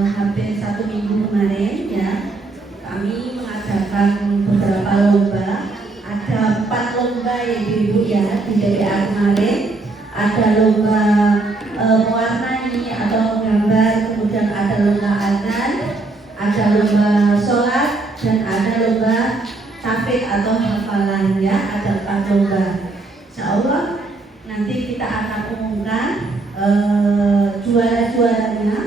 hampir 1 minggu kemarin ya, kami mengadakan beberapa lomba. Ada 4 lomba ya ibu ya di TPA kemarin. Ada lomba mewarnai atau menggambar, kemudian ada lomba azan, ada lomba sholat, dan ada lomba tahfidz atau hafalan ya. Ada 4 lomba. Insyaallah nanti kita akan umumkan juara-juaranya.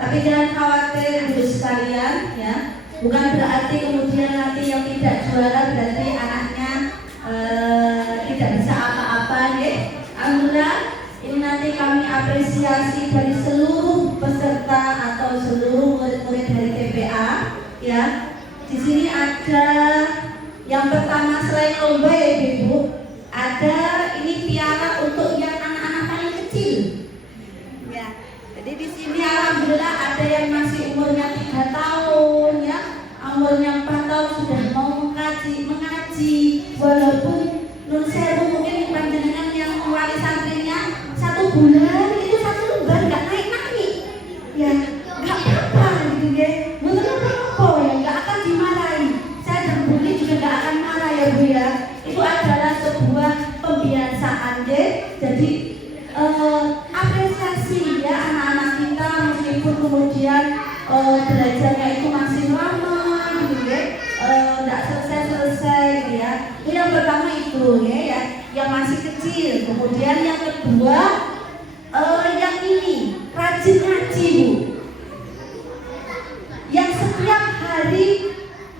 Tapi jangan khawatir ibu sekalian ya. Bukan berarti kemudian nanti yang tidak juara berarti anaknya tidak bisa apa-apa ya. Alhamdulillah ini nanti kami apresiasi dari seluruh peserta atau seluruh murid-murid dari TPA ya. Di sini ada yang pertama selain lomba ya ibu, ada ini piala untuk yang anak-anak paling kecil ya. Jadi di sini alhamdulillah ada yang masih umurnya 3 tahun ya, umurnya 4 tahun sudah mau mengaji walaupun nun sewu mungkin panjenengan yang wali santrinya 1 bulan itu 1 lembar nggak naik ya, nggak apa-apa gitu ya. Menurut apa ya, nggak akan dimarahi. Saya dan Budi juga nggak akan marah ya Bu ya. Itu adalah sebuah pembiasaan deh. Jadi apresiasi ya anak-anak kita meskipun kemudian belajarnya itu masih lama gitu ya, nggak selesai gitu ya. Itu yang pertama itu ya, yang masih kecil. Kemudian yang kedua yang ini rajin ngaji Bu, yang setiap hari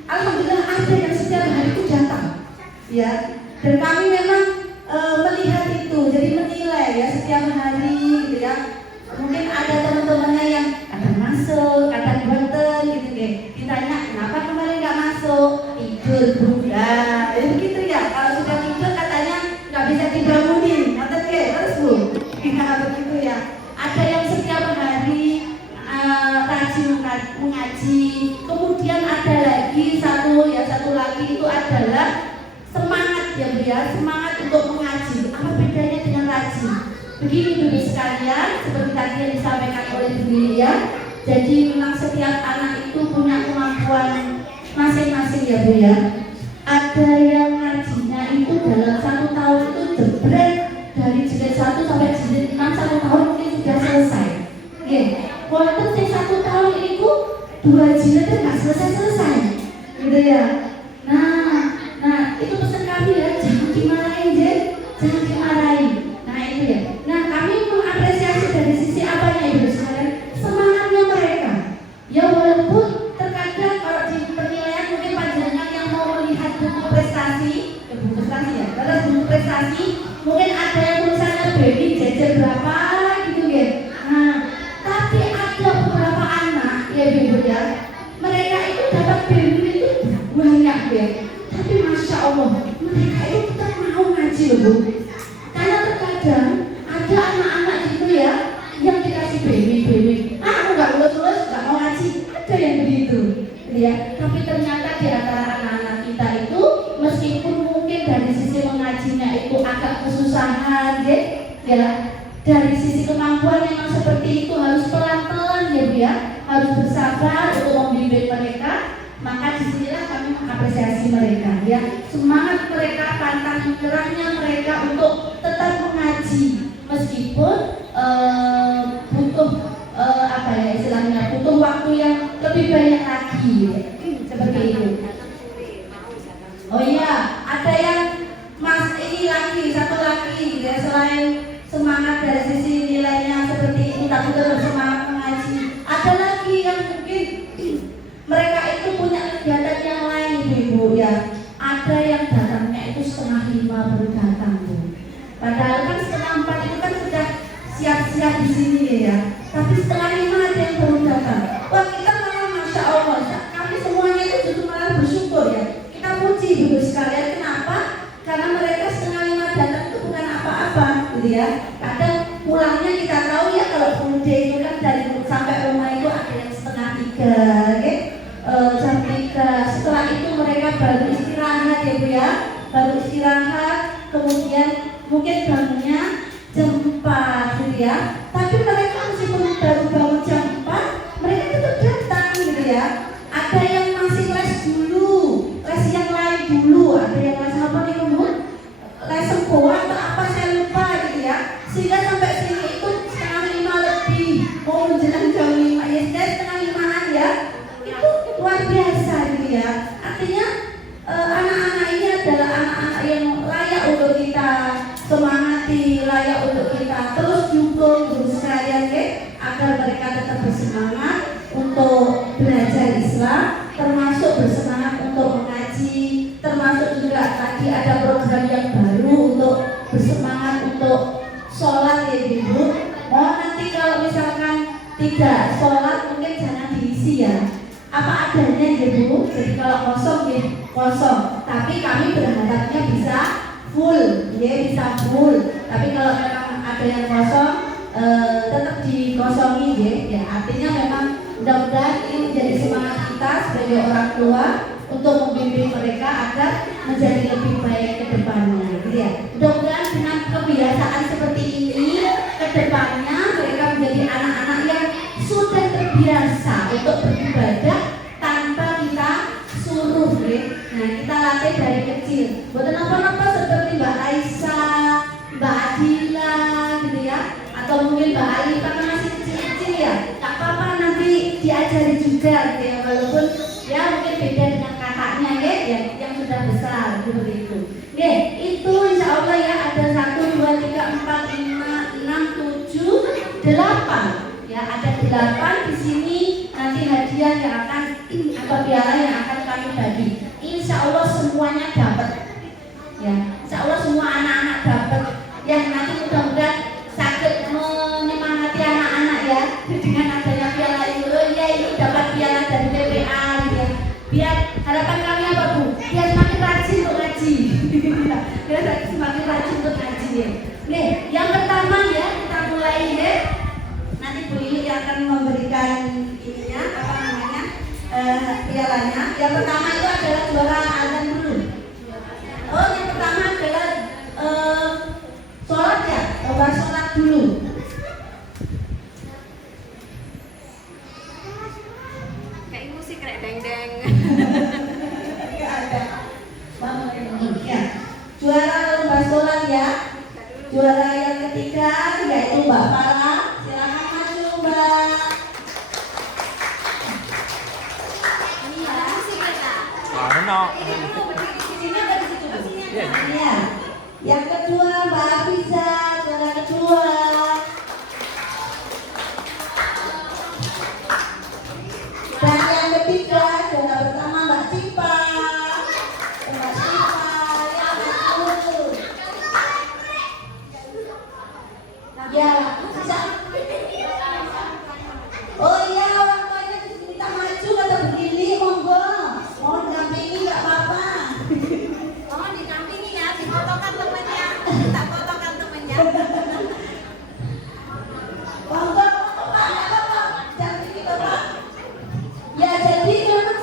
alhamdulillah ada yang setiap hari itu datang ya. Dan kami memang melihat itu, jadi menilai ya setiap hari gitu ya. Mungkin ada teman-temannya yang kadang masuk, kadang boten gitu ya. Ditanya kenapa kemarin nggak masuk, tidur Bu ya, begitu ya. Kalau sudah tidur katanya nggak bisa dibangunin, ngerti ya terus Bu. Ya begitu ya. Ada yang setiap hari rajin mengaji. Kemudian ada lagi satu lagi itu adalah semangat ya Bu ya, semangat untuk mengaji. Apa bedanya dengan rajin? Begini Ibu sekalian, seperti tadi yang disampaikan oleh Bu ya. Jadi memang setiap anak itu punya kemampuan masing-masing ya Bu ya. Ada yang ngajinya itu dalam 1 tahun itu jebret dari jilid 1 sampai jilid 6, 1 tahun mungkin sudah selesai. Oke, walaupun sing 1 tahun itu 2 jilid itu nggak selesai, gitu ya. Nah itu pesan kami ya, jangan dimarahin je, jangan dimarahin. Nah itu ya. Nah kami mengapresiasi dari sisi apanya Ibu sekalian, semangatnya mereka. Ya walaupun terkadang kalau di penilaian mungkin panjenengan yang mau melihat buku prestasi ya, kalau buku prestasi mungkin ada yang tulisannya baby jejer berapa gitu ya. pelan-pelan ya. Dari sisi kemampuan memang seperti itu, harus pelan-pelan ya Bu ya, harus bersabar untuk membimbing mereka. Maka disinilah kami mengapresiasi mereka ya, semangat mereka, pantang menyerahnya mereka untuk tetap mengaji meskipun butuh apa ya istilahnya, butuh waktu yang lebih banyak lagi ya. Seperti itu. Oh iya, ada yang mas ini lagi satu lagi ya, selain semangat dari sisi nilainya seperti itu tapi tetap semangat mengaji, ada lagi yang mungkin mereka itu punya kegiatan yang lain Ibu ya. Ada yang datangnya itu 4:30 baru datang Bu. Padahal kan 4:30 itu kan sudah siap-siap di sini ya. Tapi 4:30 ada yang baru datang. Wah kita malah Masya Allah, kami semuanya itu justru malah bersyukur ya. Kita puji Ibu sekalian, kenapa? Karena mereka 4:30 datang itu bukan apa-apa gitu ya. Kadang pulangnya kita tahu ya, kalau full day itu kan dari sampai rumah itu ada yang 2:30 ya. Jam 3, setelah itu mereka baru istirahat ya Bu ya, baru istirahat, kemudian mungkin bangunnya jam 4 gitu ya. Tapi mereka meskipun baru bangun jam 4, mereka tetap datang gitu ya. Ada yang masih les dulu, les yang lain dulu, ada yang les apa nih Bu? Les sempoa atau apa saya lupa gitu ya. Sehingga sampai sini itu 4:30 lebih, mau menjelang jam 5 ya, 4:30-an ya. Luar biasa gitu ya. Artinya anak-anak ini adalah anak-anak yang layak untuk kita semangati, layak untuk kita terus dukung guru sekalian ya, agar mereka tetap bersemangat untuk belajar Islam, termasuk bersemangat untuk mengaji, termasuk juga tadi ada program yang baru untuk bersemangat untuk sholat ya Ibu. Oh nanti kalau misalkan tidak sholat mungkin jangan diisi ya, apa adanya ya Bu. Jadi kalau kosong ya kosong, tapi kami berharapnya bisa full ya, bisa full. Tapi kalau memang ada yang kosong tetap dikosongi ya. Artinya memang mudah-mudahan ini menjadi semangat kita sebagai orang tua untuk membimbing mereka agar menjadi lebih baik ke depannya gitu ya. Mudah-mudahan dengan kebiasaan seperti ini ke depannya mereka menjadi anak-anak yang sudah terbiasa untuk beribadah tanpa kita suruh ya. Nah kita latih dari kecil, bukan apa-apa seperti Mbak Aisyah, Mbak Adila gitu ya, atau mungkin Mbak Ali karena masih kecil-kecil ya, tak apa-apa nanti diajari juga gitu ya, walaupun ya mungkin beda dengan kakaknya ya yang sudah besar seperti itu. Oke, itu insya Allah ya ada 1, 2, 3, 4, 5, 6, 7, 8 ya, ada 8 di sini. Nanti hadiah yang akan atau piala yang akan kami bagi, insya Allah semuanya dapat ya, insya Allah semua anak-anak dapat yang nanti mudah-mudahan sakit menyemangati anak-anak ya dengan adanya piala itu. Ya ini dapat piala dari PPA ya, biar harapan kami apa Bu? Biar semakin rajin untuk ngaji biar semakin rajin untuk ngaji ya. Nih yang pertama ya, kita mulai ya. Nanti Bu Lili akan memberikan ininya apa namanya pialanya. Yang pertama itu adalah juara azan dulu. Oh yang pertama adalah sholat ya, coba sholat dulu. Kayak musik kayak deng-deng. Enggak ada. Ya. Juara lomba sholat ya. Juara yang ketiga yaitu Mbak Farah. Silakan maju Mbak. Ini ya. Mana? Sini ada di situ. Iya. Yang kedua Mbak Afiza, juara kedua. Dan yang ketiga juara pertama Mbak Cipa. Mbak Cipa yang maju. Ya, bisa. Oh iya, orang tuanya minta maju kata begini, monggo. Mau dampingi nggak apa-apa. Oh, ditampingi ya, difotokan temennya. Tak fotokan temennya. Monggo, Pak, nggak apa-apa. Dampingi Bapak. Ya, jadi memang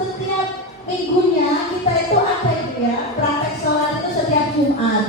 setiap minggunya kita itu ada itu ya, praktek sholat itu setiap Jumat.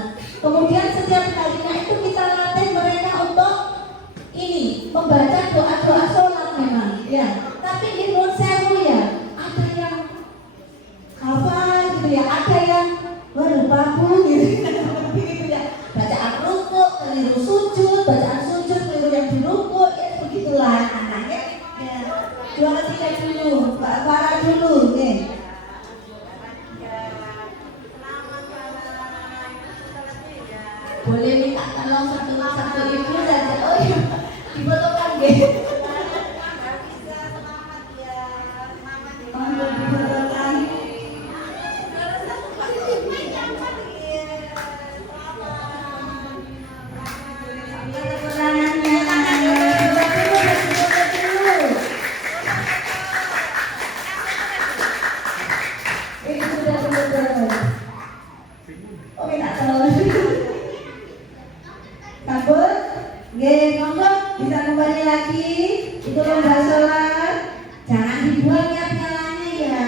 Boleh minta tolong satu ibu saja. Oh iya, difotokan gitu. Monggo difotokan. Kabur, monggo bisa kembali lagi. Itu lomba sholat. Jangan dibuang ya pialanya ya.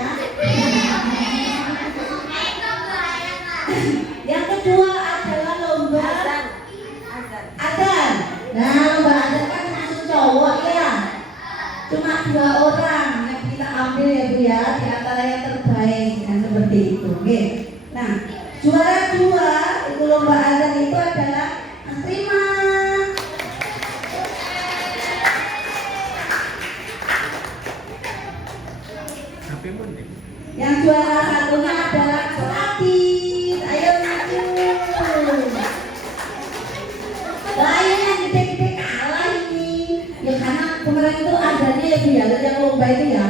Yang kedua adalah lomba adzan. Nah, lomba adzan kan khusus cowok ya. Cuma 2 orang yang kita ambil ya Bu ya, di antara yang terbaik. Nah, seperti itu. Oke. Nah, juara 2 itu lomba adzan itu adalah Mas Rima. Yang juara satunya adalah Suratin. Ayo maju. Lain yang gede-gede kalah ini. Ya karena kemarin itu adanya ya Bu ya, yang lomba itu ya.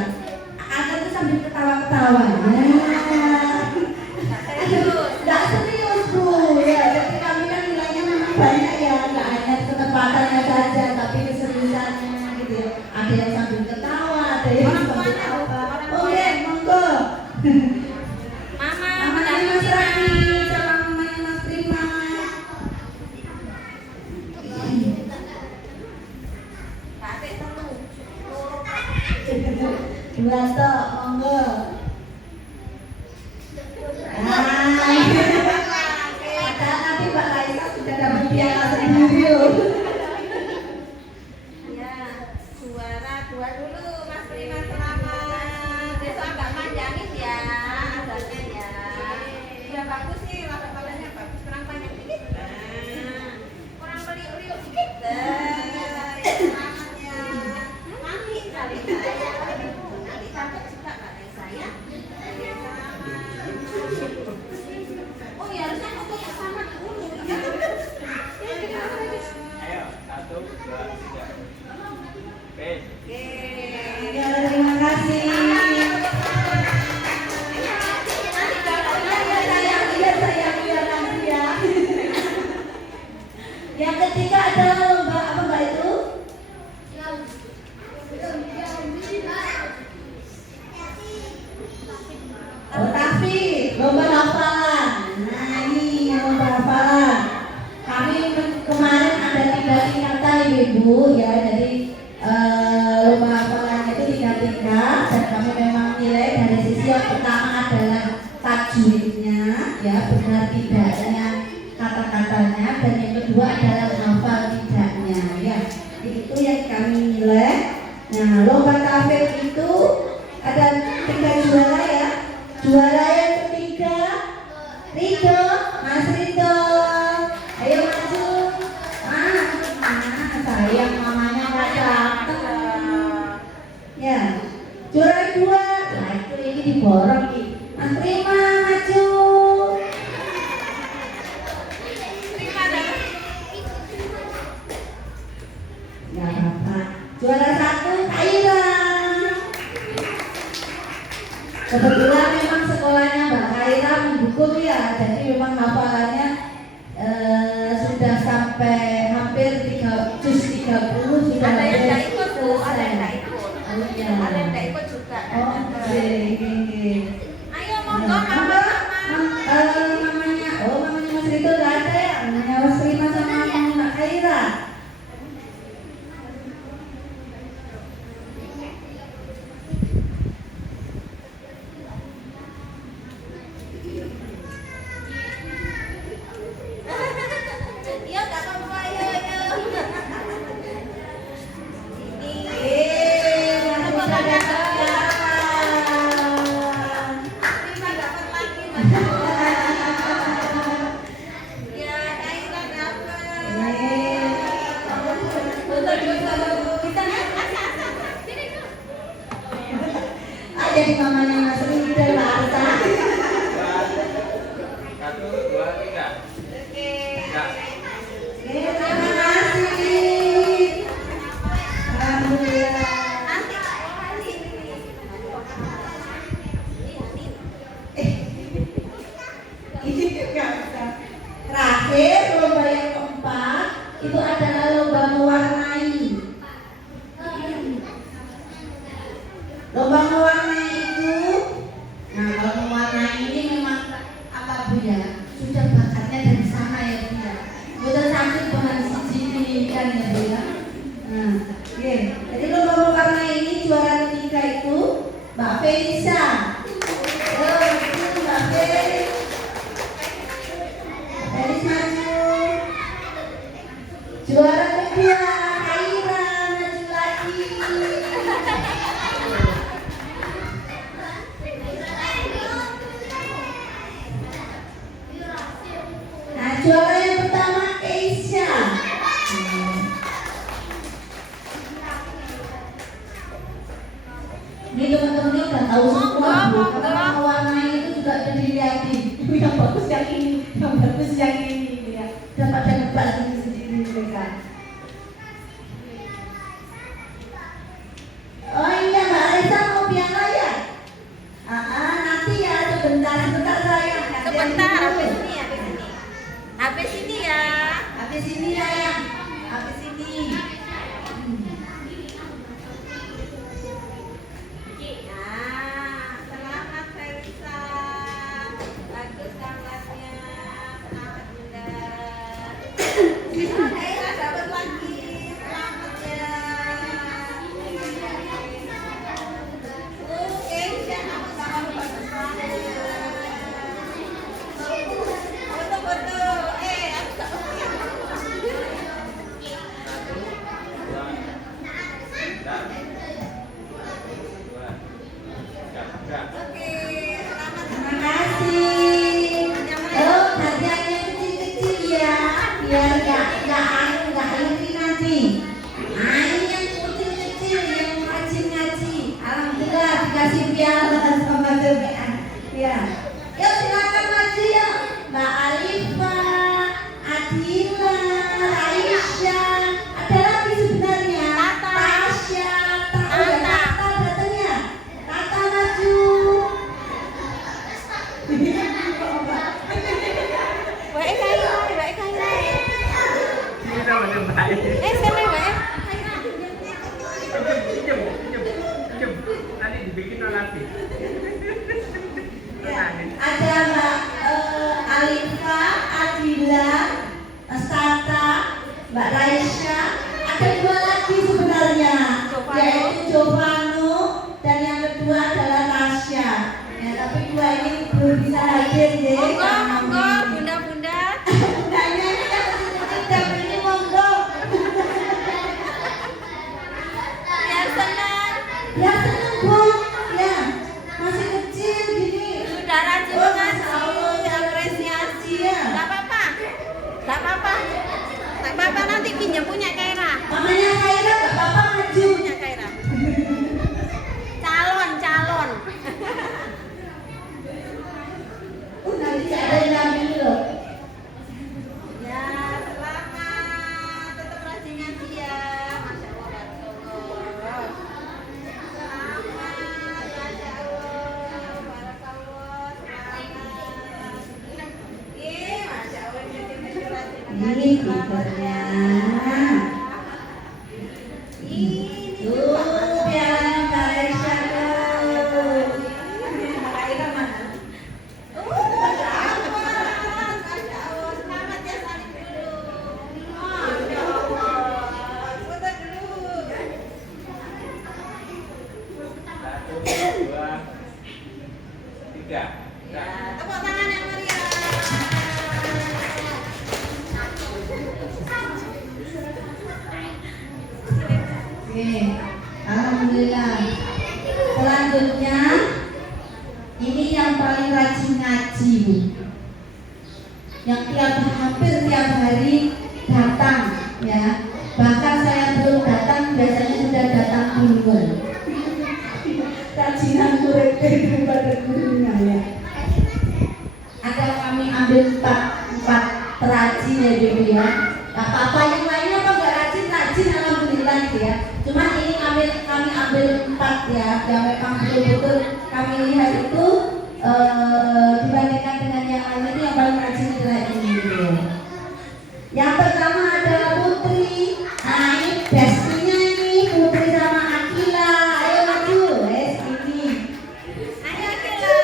Ada tuh sambil ketawa-ketawa. Nggak serius Bu. Ya, jadi kami kan nilainya memang banyak ya. Nggak hanya ketepatannya saja, tapi keseriusannya gitu ya. Ada yang sambil ketawa, ada yang sambil apa. Oke, monggo. Mamanya Mas Rani sama mamanya Mas Rima. Dua tok, monggo. Padahal nanti Mbak Raisa sudah dapat piala sendiri loh. Ya, juara 2 dulu Mas Rima, selamat. Besok agak panjangin ya azannya ya. Ya bagus sih, latar-latarnya bagus, kurang panjang dikit. Kurang beliuk-beliuk dikit. Ya, selamat ya. Nanti kali nanti dapat juga Mbak Raisa ya. Ya, selamat. Oh ya, harusnya foto bersama dulu. Ya. Ayo, 1, 2, 3. Oke. Ya, terima kasih. Yang ketiga adalah lomba apa Mbak itu? Oh, tapi lomba hafalan. Nah, ini lomba hafalan. Kami kemarin ada 3 tingkatan Ibu ya. Jadi lomba hafalannya itu 3 tingkat dan kami memang nilai dari sisi yang pertama adalah tajwidnya ya, benar tidaknya kata-katanya, dan yang kedua adalah hafal tidaknya ya. Itu yang kami nilai. Nah, lomba tafsir itu ada 3 juara ya. Juara yang ketiga Rido, Mas Rido. Ayo maju. Sayang mamanya nggak datang. Ya. Juara 2. Nah, itu ini diborong nih. Mas Rima maju. Nggak apa-apa. Juara 1 Kaira. Kebetulan memang sekolahnya Mbak Kaira mendukung ya, jadi memang hafalannya sudah sampai hampir 30 sudah Ada yang nggak hampir ikut Bu, ada yang nggak selesai. ikut. Oh, iya. Ada yang nggak ikut juga. Oh, oke. Ayo Nah, monggo mama. mamanya Mas Rito nggak ada ya? Mamanya Mas Rima sama mamanya Mbak Kaira. Iya nggak apa-apa, ayo. Terima dapat lagi Mas. Ya, Kaira dapat. Foto dulu. Kita sini dulu. Ada di mamanya Mas Rito Larsa. 1, 2, 3. Oke. Ya. Terima kasih. Alhamdulillah. Ini nggak bisa. Terakhir lomba yang keempat itu adalah lomba mewarnai. Lomba mewarnai itu, nah kalau mewarnai ini memang apa Bu ya? Sudah bakatnya dari sana ya Bu ya. Bukan sampai dengan siji kan ya Bu ya. Nah, oke. Jadi lomba mewarnai ini juara ketiga itu Mbak Felisa. Mbak Felisa. Dari maju. Juara kedua Kaira maju lagi. Nah, juara yang pertama Keisha. Ini teman-temannya udah tahu semua Bu, karena warnanya itu juga udah dilihatin. Yang bagus yang ini, yang bagus yang ini ya. Udah pada nebak sendiri mereka. Oh iya Mbak Alisa mau piala ya? Nanti ya sebentar sayang. Sebentar, habis ini. Habis ini ya. Habis ini sayang. Habis ini. Nah, selamat Felisa. Bagus gambarnya. Selamat Bunda. Kaira dapat lagi. Selamat ya. Keisha kamu sama bagus banget. Foto-foto. Aku tak Oke, selamat. Terima kasih. Oh, hadiahnya kecil-kecil ya, biar nggak iri nanti. Nah, ini yang kecil-kecil yang rajin ngaji. Alhamdulillah dikasih piala sama DPR. Ya, yuk silakan maju ya, Mbak Alifa, Adila, Aisyah. Ada lagi sebenarnya. Tasya, Tata datangnya. Tata maju. Baik Kaira. Sini Baik. Nanti dibikin lagi. Ya, ada Mbak Alifa, Adila, Tata, Mbak Raisya. Ada dua lagi sebenarnya, yaitu Jovano dan yang kedua adalah Tasya. Ya, tapi dua ini belum bisa hadir ya. Monggo, bunda-bunda. Bundanya ini yang kecil-kecil dan ini monggo. Biar senang. Ya seneng Bu, ya masih kecil gini. Sudah rajin mengaji, apresiasi. Gak apa-apa. Nanti pinjam punya Kaira. Mamanya Kaira gak apa-apa maju. Punya Kaira. Calon. Nanti ada yang ambil loh. Ya, selamat. Tetap rajin ngaji ya. Masya Allah, barakallah. Selamat, Masya Allah, barakallah. Selamat. Masya Allah, jadi rajin Ini pinternya. Tuh pialanya Mbak Raisya tuh. Mbak Kaira mana? Selamat ya, salim dulu. Masya Allah. Foto dulu. 1, 2, 3. Ya, tepuk tangan yang meriah. Oke, alhamdulillah. Selanjutnya ini yang paling rajin ngaji Bu. Yang hampir tiap hari datang ya. Bahkan saya belum datang biasanya sudah datang duluan. Rajinan murid daripada gurunya ya. Ada kami ambil empat perajin ya Ibu ya. Nah, apa yang lainnya apa nggak rajin alhamdulillah gitu ya. Cuma ini kami ambil 4 ya, yang memang betul-betul kami lihat itu dibandingkan dengan yang lain itu yang paling rajin adalah ini gitu. Yang pertama adalah Putri. Nah ini bestinya ini Putri sama Akila. Ayo maju, wes ini. Ayo Akila.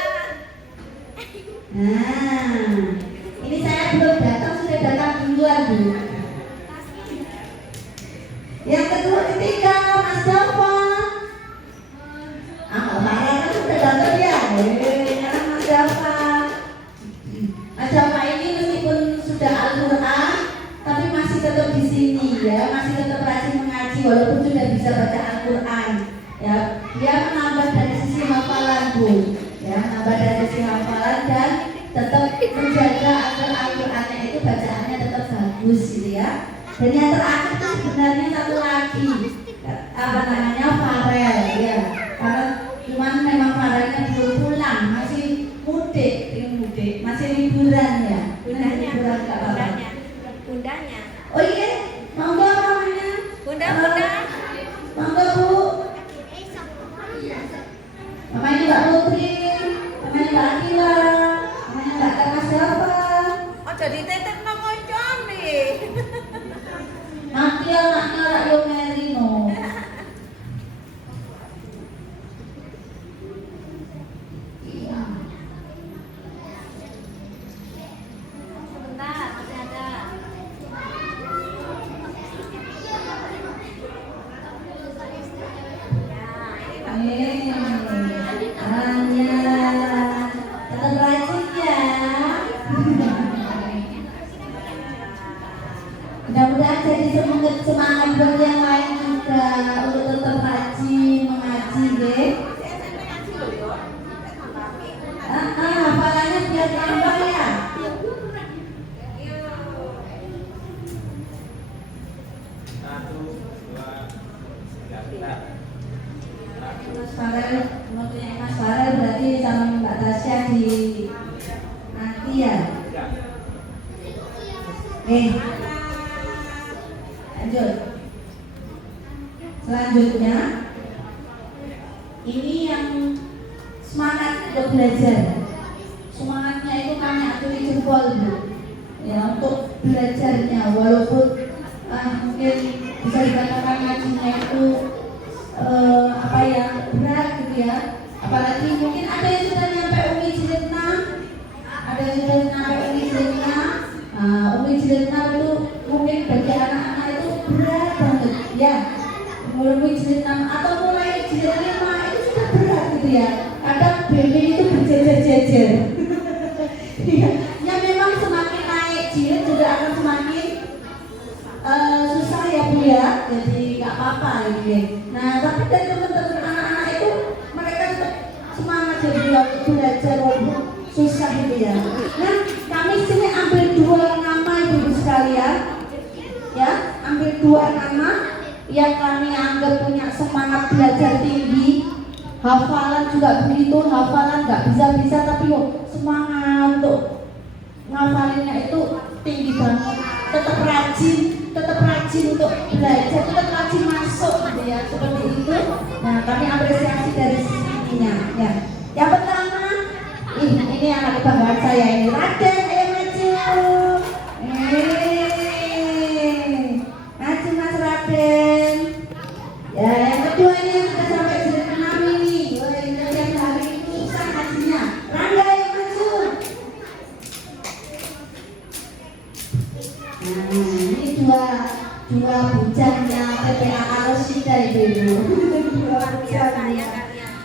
Nah, ini saya belum datang, sudah datang duluan Bu. Yang kedua, ketiga, Mas Dava. Kalau Farel kan sudah datang ya. Mas Dava. Mas Dava ini meskipun sudah Al-Quran, tapi masih tetap di sini ya, masih tetap rajin mengaji walaupun sudah bisa baca Al-Quran. Ya, dia menambah dari sisi hafalan Bu. Ya, menambah dari sisi hafalan dan tetap menjaga agar Al-Qurannya itu bacaannya tetap bagus gitu ya. Dan yang terakhir itu sebenarnya satu lagi, apa namanya, Farel ya. Karena cuman memang Farelnya belum pulang, masih mudik, masih liburan ya. Bundanya, Liburan nggak apa-apa. bundanya. Oh iya, monggo namanya. Bunda. Monggo Bu. Namanya Mbak Putri, namanya Mbak Akila, namanya Mbak Mas Dava. Oh jadi tetep nang koncone. Nanti anaknya rak yo merino. Iya. Sebentar, masih ada. Tetap rajin ya. Mudah-mudahan jadi semangat buat yang lain juga untuk tetap rajin mengaji deh. Hafalannya biar tambah ya. Mas Farel, menurutnya Mas Farel berarti sama Mbak Tasya di nanti ya. Lanjut. Selanjutnya ini yang semangat untuk belajar. Semangatnya itu kami acungi jempol Bu. Ya untuk belajarnya walaupun mungkin bisa dikatakan ngajinya itu apa ya, berat gitu ya. Apalagi mungkin ada yang sudah nyampe Umi jilid 6, ada yang sudah nyampe Umi jilid 6. Umi jilid 6 itu mungkin bagi anak-anak itu berat banget ya. Umi jilid 6 atau mulai jilid 5 itu sudah berat gitu ya. Kadang baby itu berjejer-jejer. Ya memang semakin naik jilid juga akan semakin susah ya Bu ya. Jadi nggak apa-apa gitu ya. Nah tapi dari teman-teman anak-anak itu mereka tetap semangat jadi belajar walaupun susah gitu ya. Nah kami sini ambil 2 nama Ibu sekalian ya, ambil 2 nama yang kami anggap punya semangat belajar tinggi, hafalan juga begitu, hafalan nggak bisa-bisa tapi yuk semangat untuk ngafalinnya itu tinggi banget, tetap rajin untuk belajar, tetap rajin masuk gitu ya, seperti itu. Nah kami apresiasi dari sisinya ya. Yang pertama ini anak kebanggaan saya ini, Raden, ayo maju. Maju Mas Raden. Ya yang kedua ini yang sudah sampai jilid 6 ini. Wah ini yang hari ini susah hajinya. Rangga ayo maju. Nah ini dua bujangnya PPA Arosida Ibu. Dua bujangnya.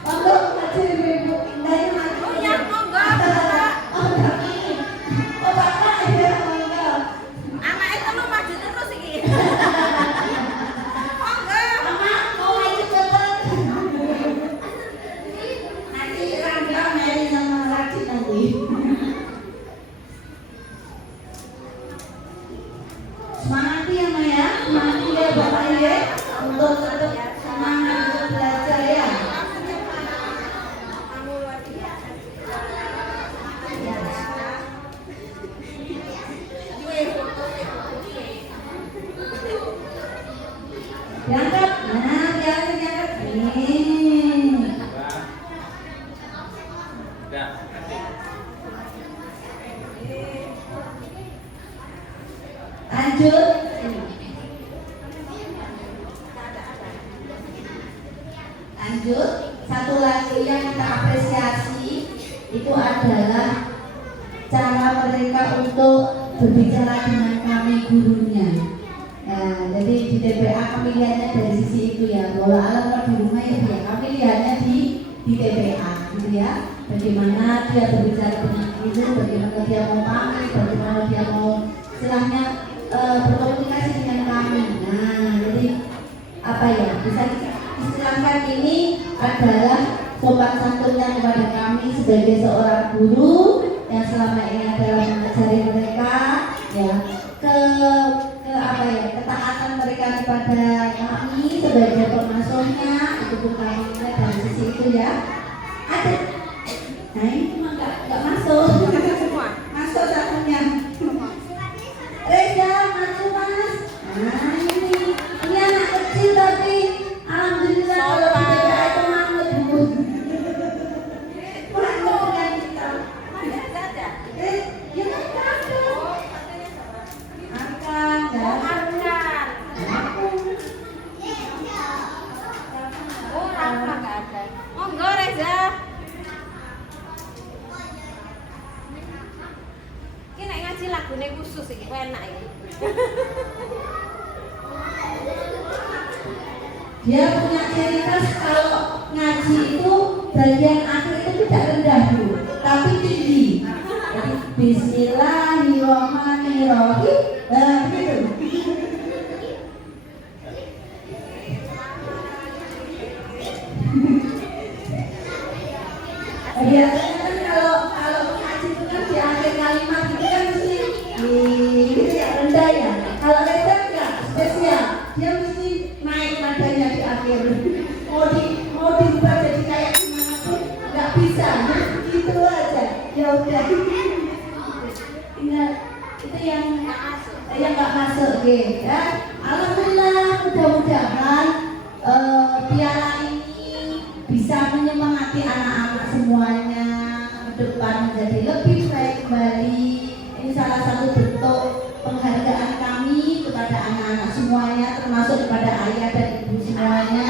Monggo maju Ibu. Ayo maju. Oh ya, monggo. Oh Bapak ya monggo. Anak itu mau maju terus iki. Monggo. Mama mau maju cepet. Nanti Rangga Mary sama Raji nanti. Semangat ya Maya, semangat ya Bapak ya untuk tetap semangat untuk belajar ya. Kamu luar biasa. Diangkat. Nah, diangkat. Udah. Lanjut. Lanjut. Satu lagi yang kita apresiasi itu adalah cara mereka untuk berbicara dengan kami gurunya. Nah, jadi di TPA kami lihatnya dari sisi itu ya, bahwa alam di rumah itu ya kami lihatnya di TPA gitu ya. Bagaimana dia berbicara dengan guru, bagaimana dia mau pamit, bagaimana dia mau istilahnya berkomunikasi dengan kami. Nah, jadi apa ya, bisa istilahkan ini adalah sopan santunnya kepada kami sebagai seorang guru yang selama ini adalah mengajari mereka ya, ke apa ya, ketaatan mereka kepada kami sebagai pengasuhnya. Itu pun kami lihat dari sisi itu ya. Ada, nah ini cuma nggak masuk. Masuk satunya. Reza, maju mas. Nah ini anak kecil tapi alhamdulillah kalau di TPA itu manut bu. Manut dengan kita. Ya kan kamu. Akan, Monggo Reza. Ki nek ngaji lagune khusus iki enak iki. Dia punya ciri khas kalau ngaji itu bagian akhir itu tidak rendah dulu, tapi tinggi. Jadi Bismillahirrahmanirrahim. Nah, gitu. Biasanya kan kalau ngaji itu kan di akhir kalimat itu kan mesti gitu ya, rendah ya. Kalau Reza enggak spesial, dia mesti naik nadanya di akhir. Mau diubah jadi kayak gimana pun nggak bisa, gitu aja. Ya udah. Tinggal itu yang nggak masuk gitu ya. Alhamdulillah, mudah-mudahan piala ini bisa menyemangati anak-anak semuanya ke depan menjadi lebih baik kembali. Ini salah satu bentuk penghargaan kami kepada anak-anak semuanya, termasuk kepada ayah dan ibu semuanya.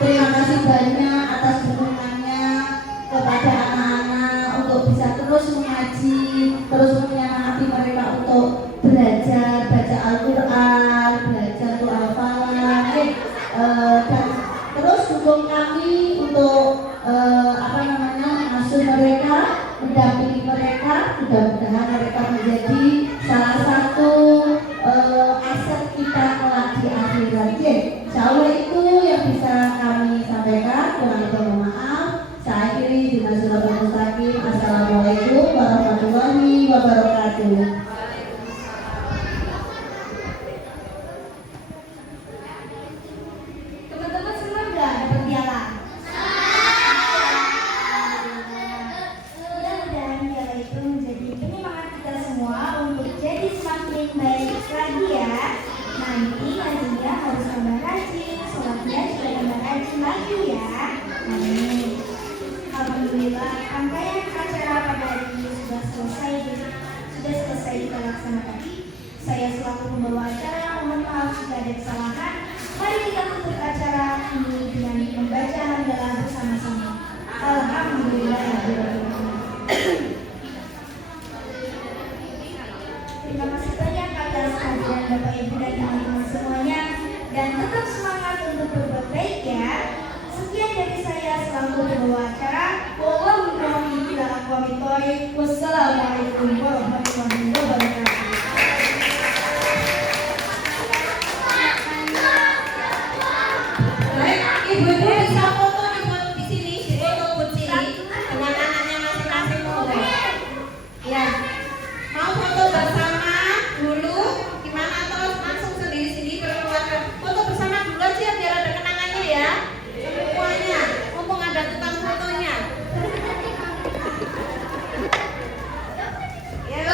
Terima kasih banyak atas dukungannya kepada anak-anak untuk bisa terus mengaji, terus menyemangati mereka untuk belajar baca Al-Quran, belajar doa hafalan, dan terus dukung kami untuk mengasuh mereka, mendampingi mereka. Mudah-mudahan mereka menjadi salah satu aset kita kelak di akhirat. Insya Allah itu yang bisa kami sampaikan. Kurang lebih mohon maaf. Saya akhiri dengan suratul mustaqim. Assalamualaikum warahmatullahi wabarakatuh. Teman-teman senang nggak dapat piala? Mudah-mudahan piala itu menjadi penyemangat kita semua untuk jadi semakin baik lagi ya. Nanti ngajinya harus tambah rajin, sholatnya juga tambah rajin lagi ya. Amin. Alhamdulillah, rangkaian acara pada hari ini sudah selesai kita laksanakan. Saya selaku pembawa acara mohon maaf jika ada kesalahan. Mari kita tutup acara ini dengan membaca hamdalah bersama-sama. Alhamdulillahirrahmanirrahim. Terima kasih banyak atas kehadiran Bapak Ibu dan teman-teman semuanya, dan tetap semangat untuk berbuat baik ya. Sekian dari saya selaku pembawa acara. Wassalamualaikum warahmatullahi wabarakatuh. Baik, ibu-ibu bisa foto di sini, foto buat sini dengan anaknya masing-masing boleh. Ya, mau foto bersama dulu, gimana terus langsung sendiri sini berkeluarga. Foto bersama dulu aja biar ada kenangannya ya, semuanya. Mumpung ada tukang fotonya. Ya.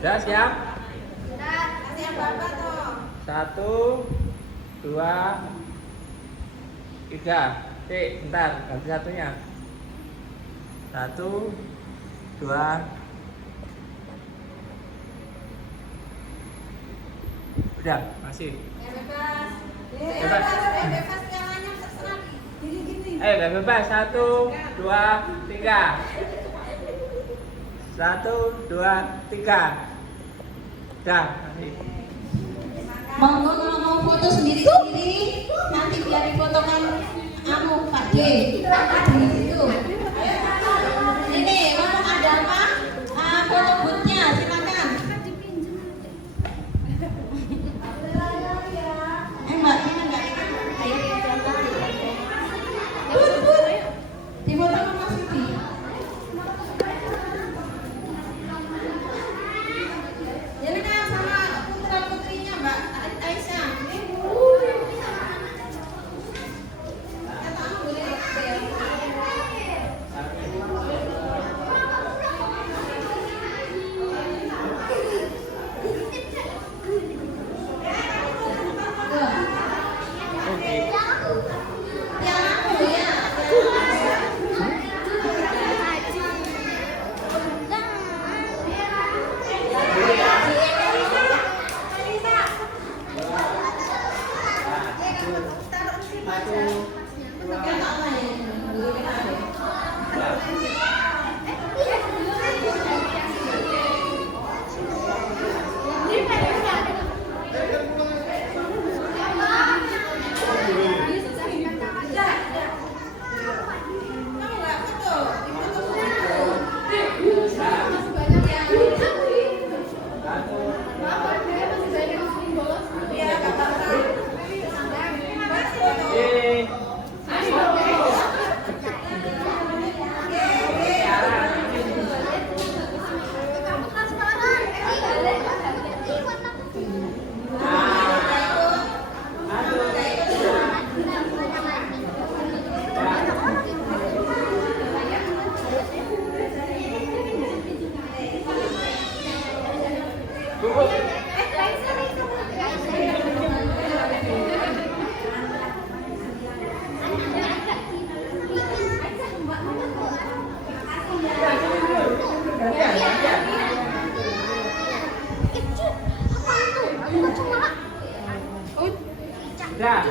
Udah siap? Kasih yang Bapak tuh. 1, 2, 3. Bentar, ganti satunya. 1, 2. Udah, masih. Yang bebas. Bebas. Bebas jalannya terserah. Gini-gini. Ayo, udah bebas. 1, 2, 3. 1, 2, 3. Udah, masih. Monggo kalau mau foto sendiri-sendiri nanti biar difotokan Pak D di situ. Ini mau ada apa? Foto boothnya silakan. Mbaknya enggak. Booth. Difoto sama Mas Siti. Jadi kan sama putra-putrinya Mbak Aisyah. Udah.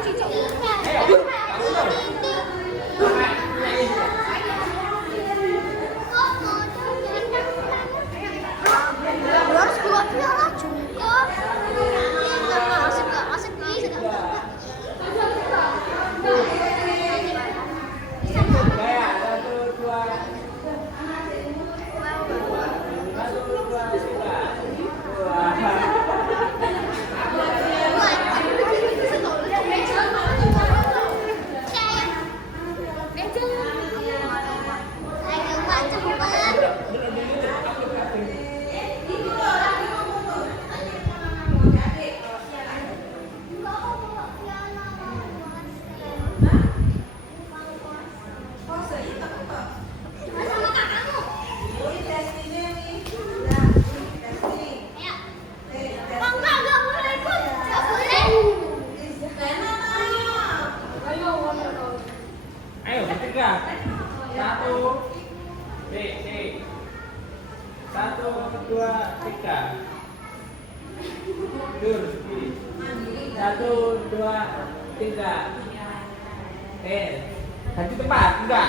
Ayo, bertiga. 1, 2, 3. Dur, 1, 2, 3. Ganti tempat, enggak?